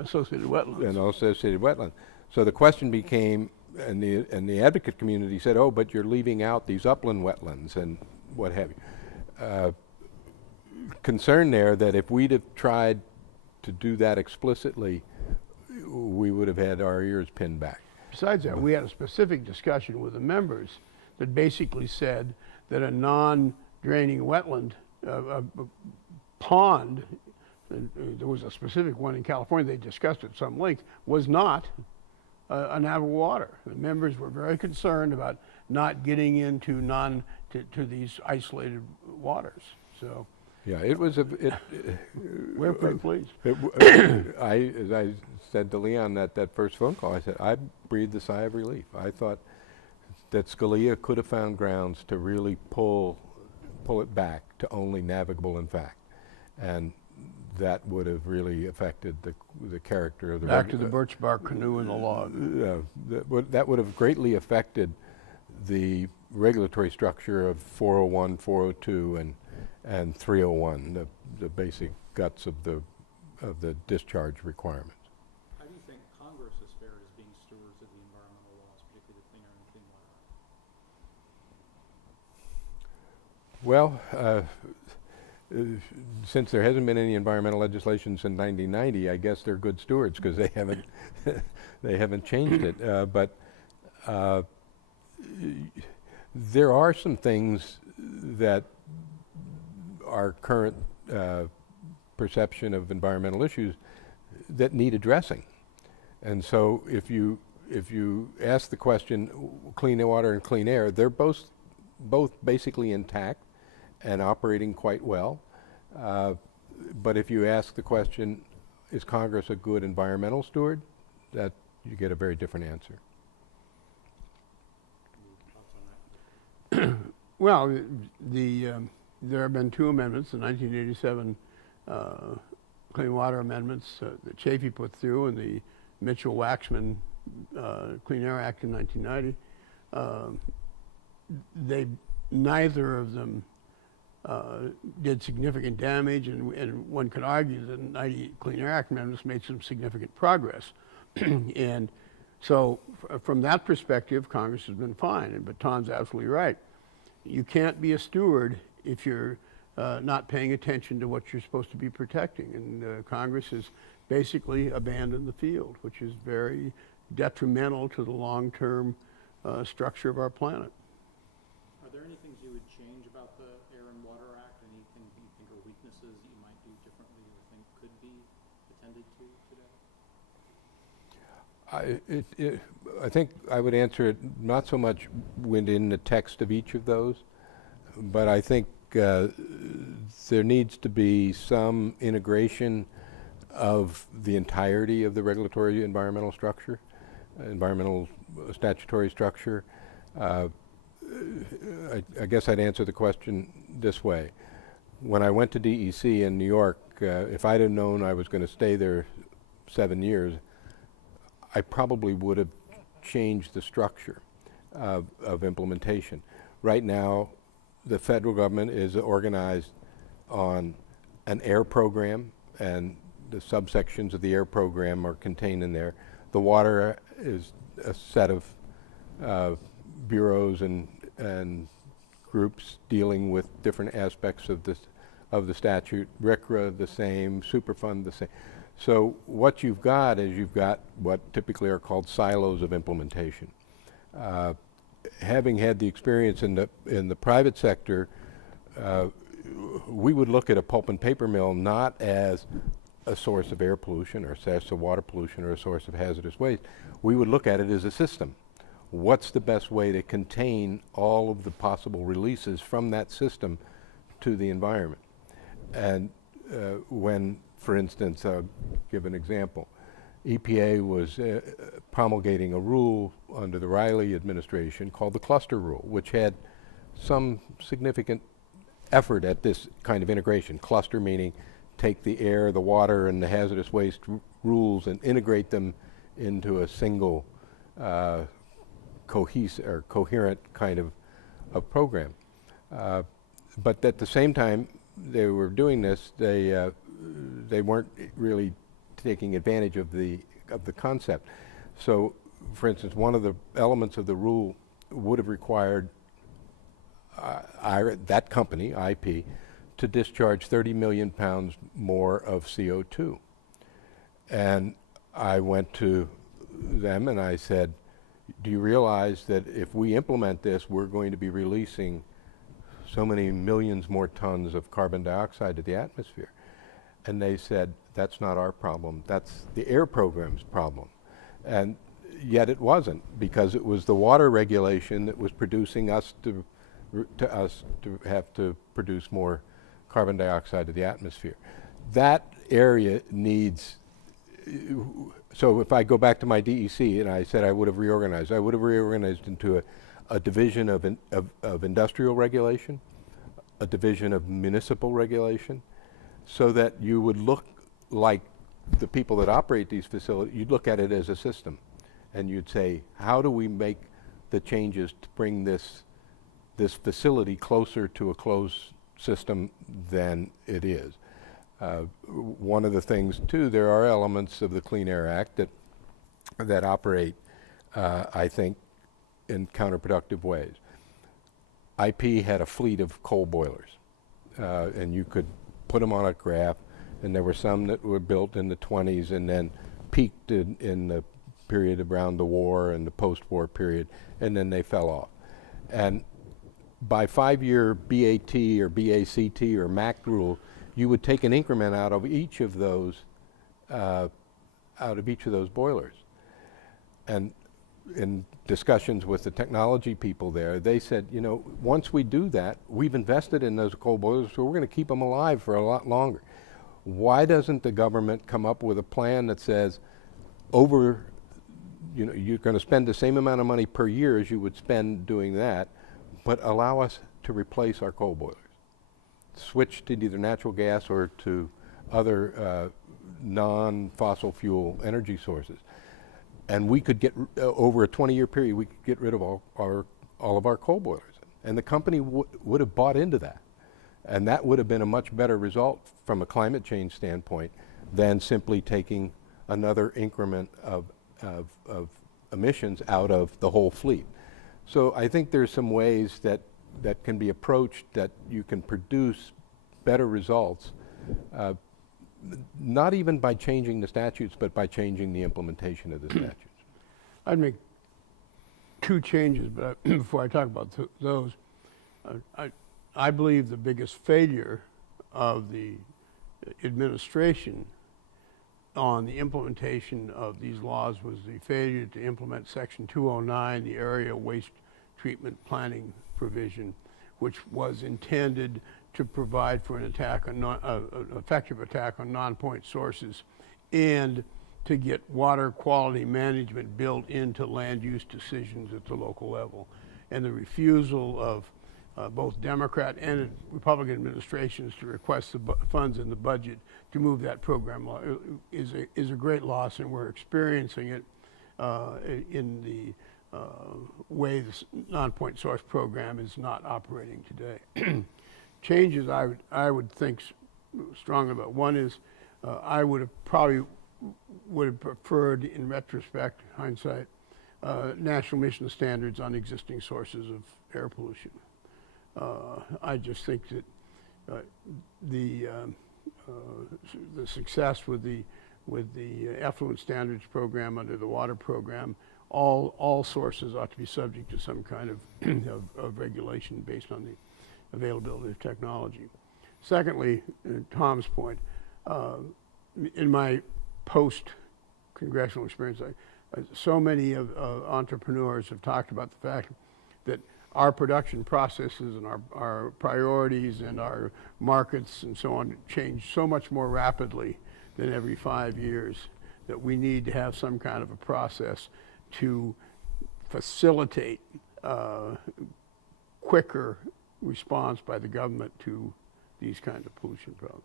associated wetlands. And also associated wetlands. So the question became, and the advocate community said, oh, but you're leaving out these upland wetlands and what have you. Concern there that if we'd have tried to do that explicitly, we would have had our ears pinned back. Besides that, we had a specific discussion with the members that basically said that a non-draining wetland, a pond, there was a specific one in California, they discussed at some length, was not a navigable water. The members were very concerned about not getting into to these isolated waters. So yeah, it was we're pretty pleased. As I said to Leon at that first phone call, I said, I breathed a sigh of relief. I thought that Scalia could have found grounds to really pull it back to only navigable in fact. And that would have really affected the character of the... Back to the birch bark canoe and the log. That would have greatly affected the regulatory structure of 401, 402, and 301, the basic guts of the discharge requirements. How do you think Congress is fared as being stewards of the environmental laws, particularly the Clean Air and Clean Water Act? Well, since there hasn't been any environmental legislation since 1990, I guess they're good stewards because they haven't they haven't changed it. But there are some things that our current perception of environmental issues that need addressing. And so if you ask the question, clean water and clean air, they're both basically intact and operating quite well. But if you ask the question, is Congress a good environmental steward? That you get a very different answer. Well, there have been two amendments, the 1987 Clean Water Amendments that Chafee put through, and the Mitchell-Waxman Clean Air Act in 1990. Neither of them did significant damage, and one could argue that the 90 Clean Air Act amendments made some significant progress. And so from that perspective, Congress has been fine, but Tom's absolutely right. You can't be a steward if you're not paying attention to what you're supposed to be protecting. And Congress has basically abandoned the field, which is very detrimental to the long-term structure of our planet. Are there any things you would change about the Air and Water Act? Anything that you think are weaknesses that you might do differently or think could be attended to today? I think I would answer it not so much within the text of each of those, but I think there needs to be some integration of the entirety of the regulatory environmental structure, environmental statutory structure. I guess I'd answer the question this way. When I went to DEC in New York, if I'd have known I was going to stay there 7 years, I probably would have changed the structure of implementation. Right now, the federal government is organized on an air program, and the subsections of the air program are contained in there. The water is a set of bureaus and groups dealing with different aspects of the statute. RCRA the same, Superfund the same. So what you've got is you've got what typically are called silos of implementation. Having had the experience in the private sector, we would look at a pulp and paper mill not as a source of air pollution or a source of water pollution or a source of hazardous waste. We would look at it as a system. What's the best way to contain all of the possible releases from that system to the environment? And when, for instance, I'll give an example. EPA was promulgating a rule under the Riley administration called the cluster rule, which had some significant effort at this kind of integration. Cluster meaning take the air, the water, and the hazardous waste rules and integrate them into a single coherent kind of program. But at the same time they were doing this, they weren't really taking advantage of the concept. So, for instance, one of the elements of the rule would have required that company, IP, to discharge 30 million pounds more of CO2. And I went to them and I said, do you realize that if we implement this, we're going to be releasing so many millions more tons of carbon dioxide to the atmosphere? And they said, that's not our problem, that's the air program's problem. And yet it wasn't, because it was the water regulation that was producing us to have to produce more carbon dioxide to the atmosphere. That area needs, so if I go back to my DEC and I said I would have reorganized into a division of industrial regulation, a division of municipal regulation, so that you would look like the people that operate these facilities. You'd look at it as a system, and you'd say, how do we make the changes to bring this facility closer to a closed system than it is? One of the things too, there are elements of the Clean Air Act that operate, I think, in counterproductive ways. IP had a fleet of coal boilers, and you could put them on a graph, and there were some that were built in the 20s and then peaked in the period around the war and the post-war period, and then they fell off. And by 5-year BAT or BACT or MAC rule, you would take an increment out of each of those boilers. And in discussions with the technology people there, they said, you know, once we do that, we've invested in those coal boilers, so we're going to keep them alive for a lot longer. Why doesn't the government come up with a plan that says, you're going to spend the same amount of money per year as you would spend doing that, but allow us to replace our coal boilers, switch to either natural gas or to other non-fossil fuel energy sources. And we could get, over a 20-year period, we could get rid of all of our coal boilers. And the company would have bought into that. And that would have been a much better result from a climate change standpoint than simply taking another increment of emissions out of the whole fleet. So I think there's some ways that can be approached that you can produce better results, not even by changing the statutes, but by changing the implementation of the statutes. I'd make 2 changes, but before I talk about those, I believe the biggest failure of the administration on the implementation of these laws was the failure to implement Section 209, the area waste treatment planning provision, which was intended to provide for an attack on effective attack on non-point sources and to get water quality management built into land use decisions at the local level. And the refusal of both Democrat and Republican administrations to request the funds in the budget to move that program is a great loss, and we're experiencing it in the way the non-point source program is not operating today. Changes I would think strongly about. One is I would have probably preferred, in retrospect, hindsight, national emission standards on existing sources of air pollution. I just think that the success with the effluent standards program under the water program, all sources ought to be subject to some kind of regulation based on the availability of technology. Secondly, Tom's point, in my post-congressional experience, so many of entrepreneurs have talked about the fact that our production processes and our priorities and our markets and so on change so much more rapidly than every 5 years that we need to have some kind of a process to facilitate quicker response by the government to these kinds of pollution problems.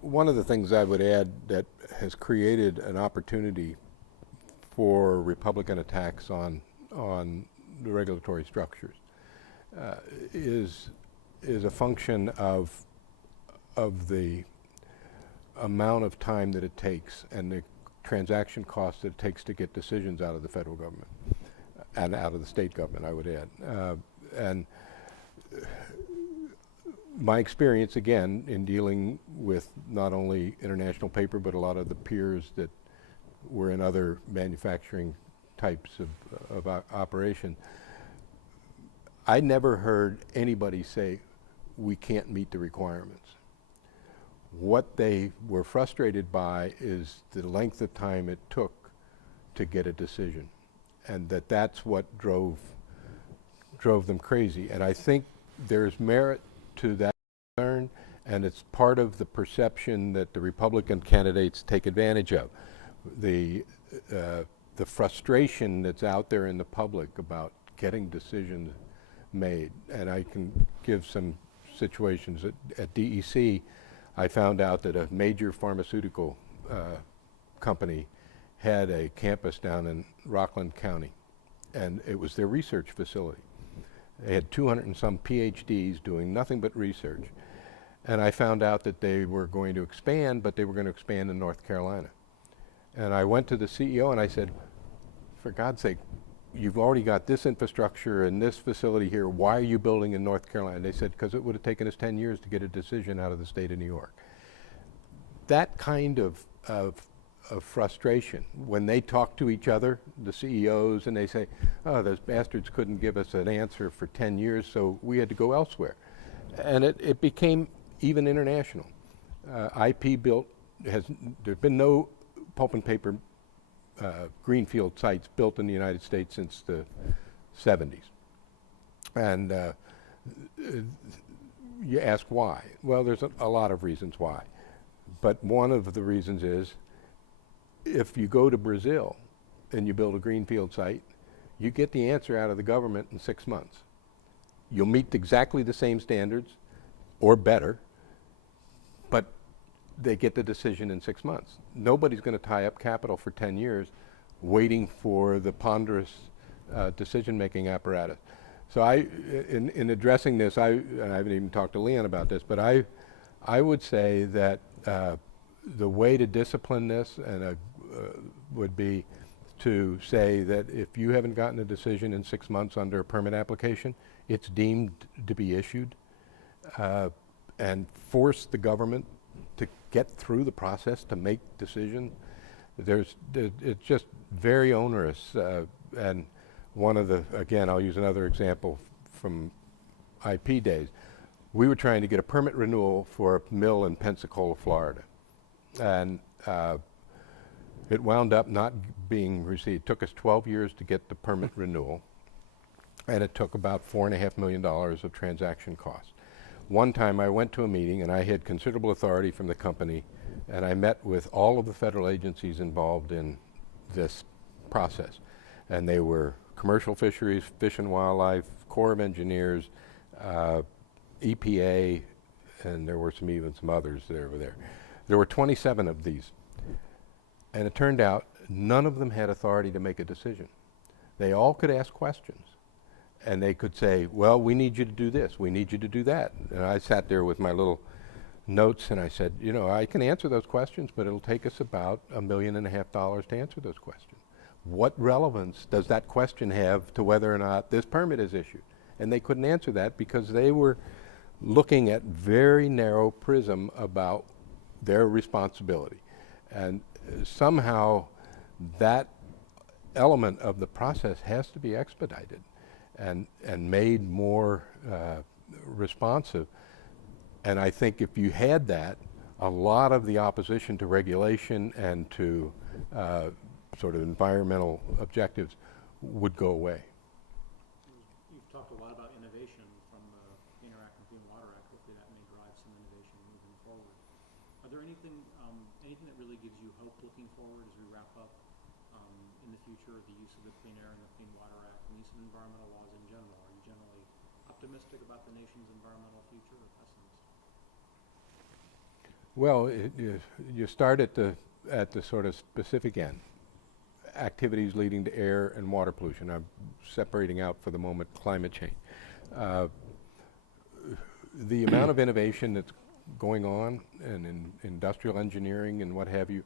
One of the things I would add that has created an opportunity for Republican attacks on the regulatory structures is a function of the amount of time that it takes and the transaction costs that it takes to get decisions out of the federal government and out of the state government, I would add. And my experience, again, in dealing with not only International Paper, but a lot of the peers that were in other manufacturing types of operation, I never heard anybody say, we can't meet the requirements. What they were frustrated by is the length of time it took to get a decision, and that's what drove them crazy. And I think there's merit to that concern, and it's part of the perception that the Republican candidates take advantage of. The frustration that's out there in the public about getting decisions made. And I can give some situations. At DEC, I found out that a major pharmaceutical company had a campus down in Rockland County, and it was their research facility. They had 200 and some PhDs doing nothing but research. And I found out that they were going to expand, but they were going to expand in North Carolina. And I went to the CEO and I said, for God's sake, you've already got this infrastructure and this facility here. Why are you building in North Carolina? And they said, because it would have taken us 10 years to get a decision out of the state of New York. That kind of frustration, when they talk to each other, the CEOs, and they say, oh, those bastards couldn't give us an answer for 10 years, so we had to go elsewhere. And it became even international. IP built, there's been no pulp and paper greenfield sites built in the United States since the 70s. And you ask why. Well, there's a lot of reasons why. But one of the reasons is, if you go to Brazil and you build a greenfield site, you get the answer out of the government in 6 months. You'll meet exactly the same standards, or better, but they get the decision in 6 months. Nobody's going to tie up capital for 10 years waiting for the ponderous decision-making apparatus. So in addressing this, and I haven't even talked to Leon about this, but I would say that the way to discipline this would be to say that if you haven't gotten a decision in 6 months under a permit application, it's deemed to be issued, and force the government to get through the process to make decisions. It's just very onerous. And one of again, I'll use another example from IP days. We were trying to get a permit renewal for a mill in Pensacola, Florida. And It wound up not being received. It took us 12 years to get the permit renewal, and it took about $4.5 million of transaction costs. One time I went to a meeting, and I had considerable authority from the company, and I met with all of the federal agencies involved in this process. And they were Commercial Fisheries, Fish and Wildlife, Corps of Engineers, EPA, and there were even some others that were there. There were 27 of these. And it turned out none of them had authority to make a decision. They all could ask questions. And they could say, well, we need you to do this, we need you to do that. And I sat there with my little notes and I said, you know, I can answer those questions, but it'll take us about $1.5 million to answer those questions. What relevance does that question have to whether or not this permit is issued? And they couldn't answer that because they were looking at very narrow prism about their responsibility. And somehow that element of the process has to be expedited and made more responsive. And I think if you had that, a lot of the opposition to regulation and to sort of environmental objectives would go away. You've talked a lot about innovation from the Clean Air Act and Clean Water Act. Hopefully that may drive some innovation moving forward. Are there anything that really gives you hope looking forward as we wrap up in the future, the use of the Clean Air and the Clean Water Act and use of environmental laws in general? Are you generally optimistic about the nation's environmental future or pessimistic? Well, you start at the sort of specific end. Activities leading to air and water pollution. I'm separating out for the moment climate change. The amount of innovation that's going on and in industrial engineering and what have you,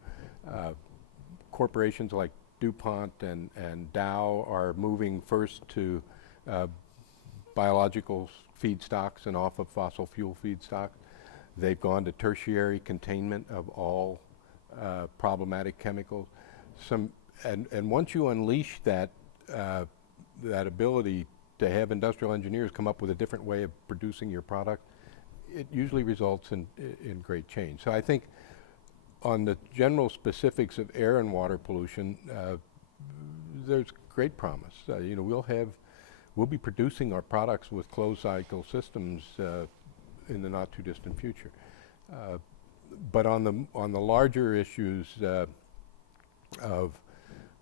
corporations like DuPont and Dow are moving first to biological feedstocks and off of fossil fuel feedstocks. They've gone to tertiary containment of all problematic chemicals. And once you unleash that ability to have industrial engineers come up with a different way of producing your product, it usually results in great change. So I think on the general specifics of air and water pollution, there's great promise. You know, we'll be producing our products with closed cycle systems in the not too distant future. But on the larger issues of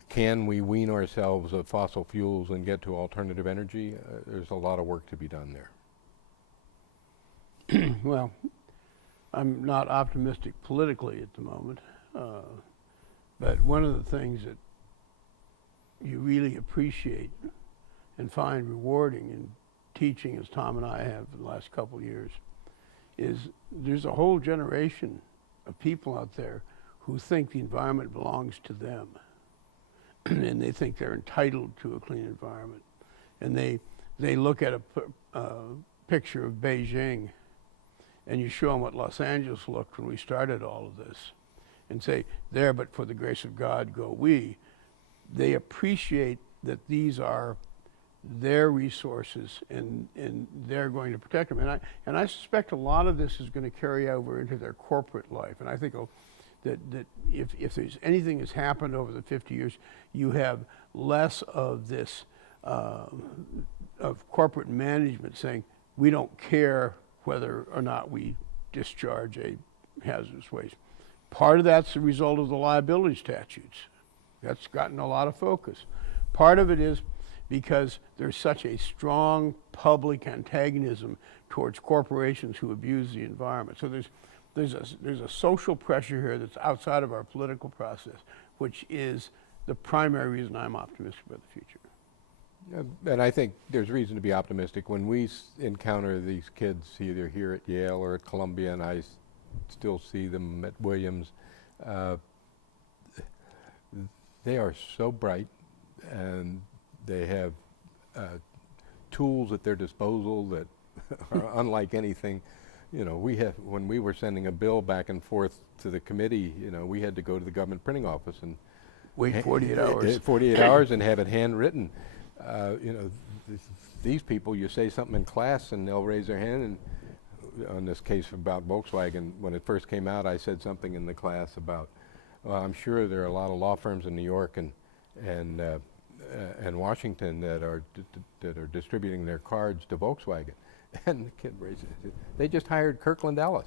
can we wean ourselves of fossil fuels and get to alternative energy, there's a lot of work to be done there. Well, I'm not optimistic politically at the moment, but one of the things that you really appreciate and find rewarding in teaching, as Tom and I have for the last couple of years, is there's a whole generation of people out there who think the environment belongs to them. And they think they're entitled to a clean environment. And they look at a picture of Beijing, and you show them what Los Angeles looked when we started all of this, and say, there, but for the grace of God go we. They appreciate that these are their resources, and they're going to protect them. And I suspect a lot of this is going to carry over into their corporate life. And I think that if there's anything that's happened over the 50 years, you have less of this of corporate management saying, we don't care whether or not we discharge a hazardous waste. Part of that's the result of the liability statutes. That's gotten a lot of focus. Part of it is because there's such a strong public antagonism towards corporations who abuse the environment. So there's a social pressure here that's outside of our political process, which is the primary reason I'm optimistic about the future. And I think there's reason to be optimistic. When we encounter these kids either here at Yale or at Columbia, and I still see them at Williams, they are so bright, and they have tools at their disposal that are unlike anything. You know, when we were sending a bill back and forth to the committee, you know, we had to go to the government printing office and wait 48 hours. 48 hours and have it handwritten. You know, these people, you say something in class and they'll raise their hand. And on this case about Volkswagen, when it first came out, I said something in the class about, Well, I'm sure there are a lot of law firms in New York and Washington that are distributing their cards to Volkswagen. And the kid raises it. They just hired Kirkland Ellis.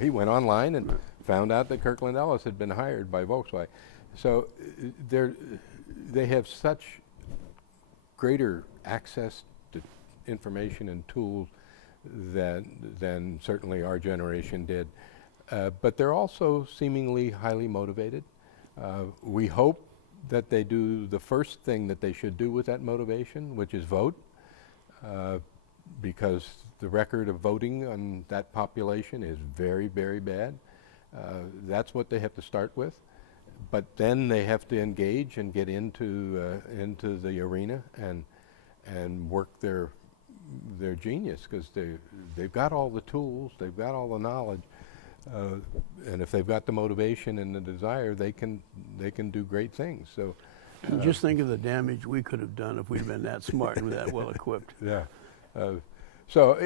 He went online and found out that Kirkland Ellis had been hired by Volkswagen. So they have such greater access to information and tools than certainly our generation did. But they're also seemingly highly motivated. We hope that they do the first thing that they should do with that motivation, which is vote, because the record of voting on that population is very, very bad. That's what they have to start with. But then they have to engage and get into the arena and work their genius, because they've got all the tools, they've got all the knowledge, and if they've got the motivation and the desire, they can do great things. So Just think of the damage we could have done if we'd been that smart and that well equipped. yeah. So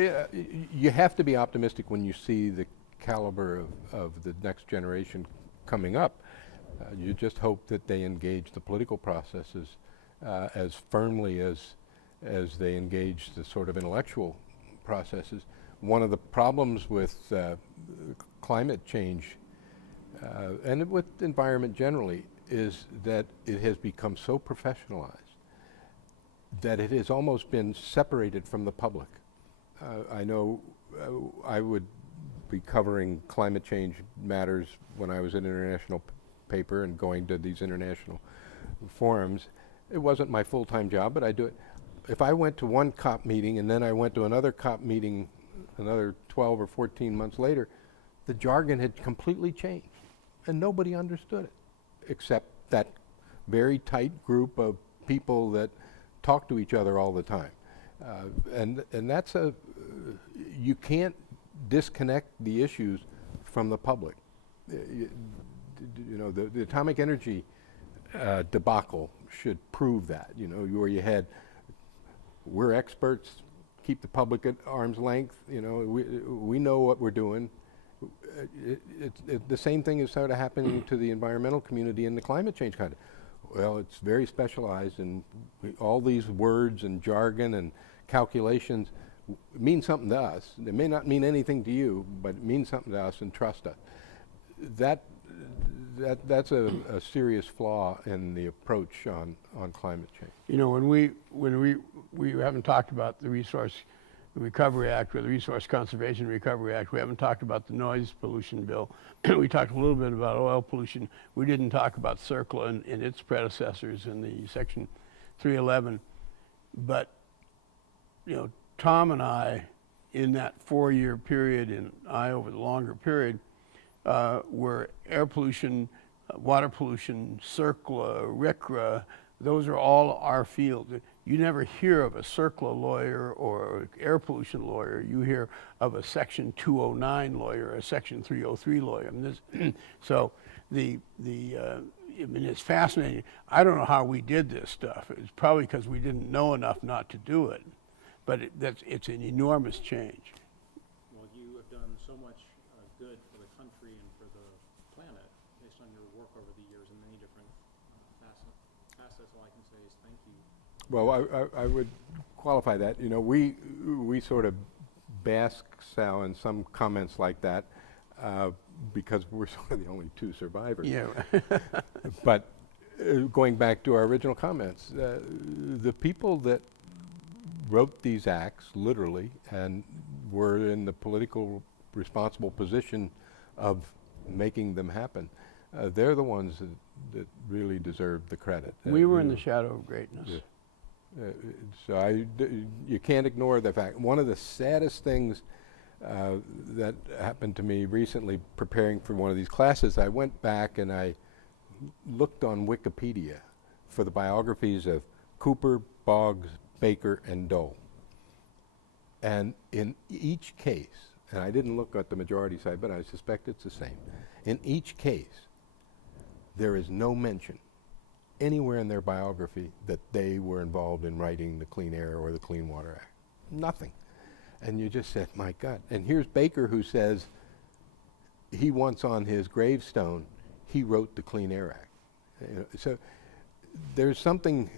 you have to be optimistic when you see the caliber of the next generation coming up. You just hope that they engage the political processes as firmly as they engage the sort of intellectual processes. One of the problems with climate change and with environment generally is that it has become so professionalized that it has almost been separated from the public. I know I would be covering climate change matters when I was in an international paper and going to these international forums. It wasn't my full-time job, but I do it. If I went to one COP meeting and then I went to another COP meeting another 12 or 14 months later, the jargon had completely changed and nobody understood it except that very tight group of people that talk to each other all the time. And that's you can't disconnect the issues from the public. You know, the atomic energy debacle should prove that, you know, where you had, we're experts, keep the public at arm's length, you know, we know what we're doing. The same thing is sort of happening to the environmental community in the climate change kind of. Well, it's very specialized, and all these words and jargon and calculations mean something to us. They may not mean anything to you, but it means something to us, and trust us. That's a serious flaw in the approach on climate change. You know, when we haven't talked about the Resource Recovery Act or the Resource Conservation Recovery Act, we haven't talked about the noise pollution bill. We talked a little bit about oil pollution. We didn't talk about CERCLA and its predecessors in the Section 311. But, you know, Tom and I, in that 4-year period, and I over the longer period, were air pollution, water pollution, CERCLA, RCRA, those are all our fields. You never hear of a CERCLA lawyer or air pollution lawyer. You hear of a Section 209 lawyer, or a Section 303 lawyer. I mean, so I mean, it's fascinating. I don't know how we did this stuff. It's probably because we didn't know enough not to do it. But it's an enormous change. Well, you have done so much good for the country and for the planet based on your work over the years in many different facets. All I can say is thank you. Well, I would qualify that. You know, we sort of bask, Sal, in some comments like that because we're sort of the only two survivors. Yeah. But going back to our original comments, the people that wrote these acts literally and were in the political responsible position of making them happen, they're the ones that really deserve the credit. We were in the shadow of greatness. Yeah. So you can't ignore the fact. One of the saddest things that happened to me recently preparing for one of these classes, I went back and I looked on Wikipedia for the biographies of Cooper, Boggs, Baker, and Dole. And in each case, and I didn't look at the majority side, but I suspect it's the same. In each case, there is no mention anywhere in their biography that they were involved in writing the Clean Air or the Clean Water Act. Nothing. And you just said, my God. And here's Baker who says, he wants on his gravestone, he wrote the Clean Air Act. So there's something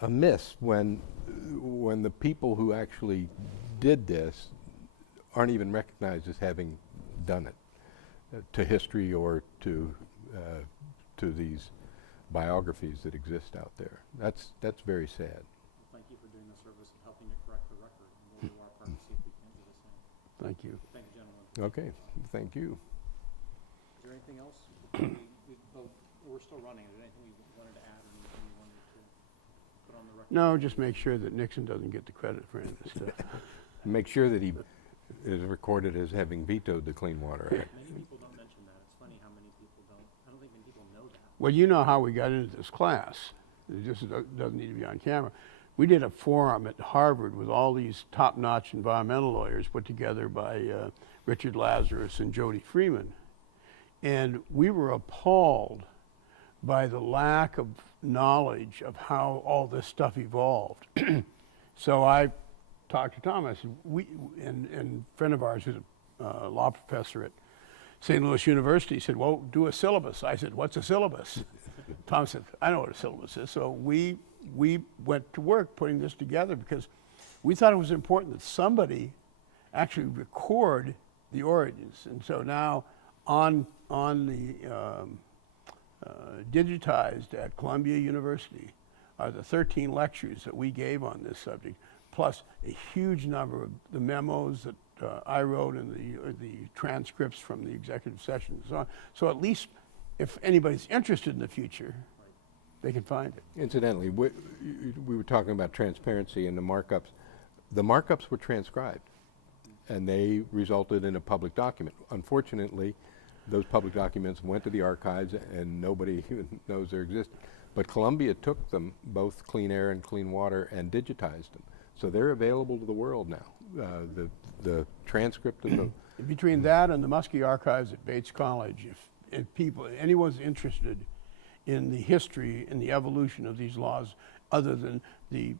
amiss when the people who actually did this aren't even recognized as having done it to history or to these biographies that exist out there. That's very sad. Well, thank you for doing the service and helping to correct the record, and we'll do our part to see if we can do the same. Thank you. Thank you, gentlemen. Okay, thank you. Is there anything else? We're still running. Is there anything you wanted to add or anything you wanted to put on the record? No, just make sure that Nixon doesn't get the credit for any of this stuff. Make sure that he is recorded as having vetoed the Clean Water Act. Many people don't mention that. It's funny how many people don't. I don't think many people know that. Well, you know how we got into this class. It just doesn't need to be on camera. We did a forum at Harvard with all these top-notch environmental lawyers put together by Richard Lazarus and Jody Freeman. And we were appalled by the lack of knowledge of how all this stuff evolved. So I talked to Tom. I said, and a friend of ours who's a law professor at St. Louis University said, well, do a syllabus. I said, what's a syllabus? Tom said, I know what a syllabus is. So we went to work putting this together because we thought it was important that somebody actually record the origins. And so now on the digitized at Columbia University are the 13 lectures that we gave on this subject, plus a huge number of the memos that I wrote and the transcripts from the executive session and so on. So at least if anybody's interested in the future, they can find it. Incidentally, we were talking about transparency and the markups. The markups were transcribed, and they resulted in a public document. Unfortunately, those public documents went to the archives, and nobody even knows they exist. But Columbia took them, both Clean Air and Clean Water, and digitized them. So they're available to the world now. The transcript of the... Between that and the Muskie Archives at Bates College, if anyone's interested in the history and the evolution of these laws, other than the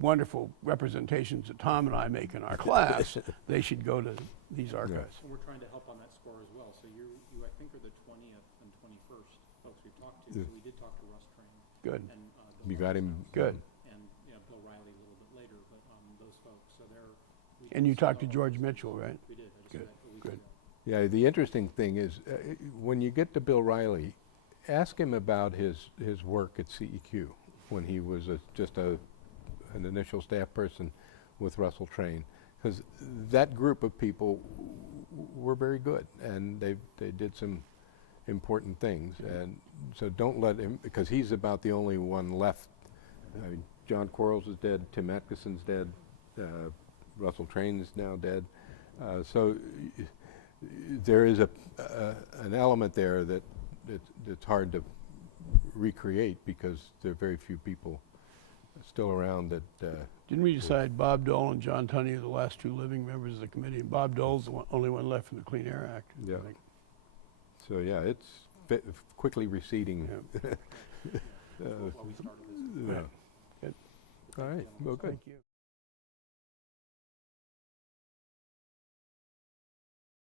wonderful representations that Tom and I make in our class, they should go to these archives. And we're trying to help on that score as well. So you I think, are the 20th and 21st folks we've talked to. So we did talk to Russ Train. Good. And You got him? Good. and Bill Riley a little bit later, but those folks. So they're. And you talked to George Mitchell, right? We did. I just Good. met a week Good. ago. Yeah, the interesting thing is, when you get to Bill Riley, ask him about his work at CEQ when he was just an initial staff person with Russell Train, because that group of people were very good, and they did some important things. And so don't let him, because he's about the only one left. I mean, John Quarles is dead, Tim Atkinson's dead, Russell Train is now dead. So there is an element there that's hard to recreate because there are very few people still around that. Didn't we decide Bob Dole and John Tunney are the last two living members of the committee? And Bob Dole's the only one left from the Clean Air Act. Yeah. I think. So yeah, it's quickly receding. Yeah. Well, we started this. Yeah. Good. All right. Well, good. Thank you.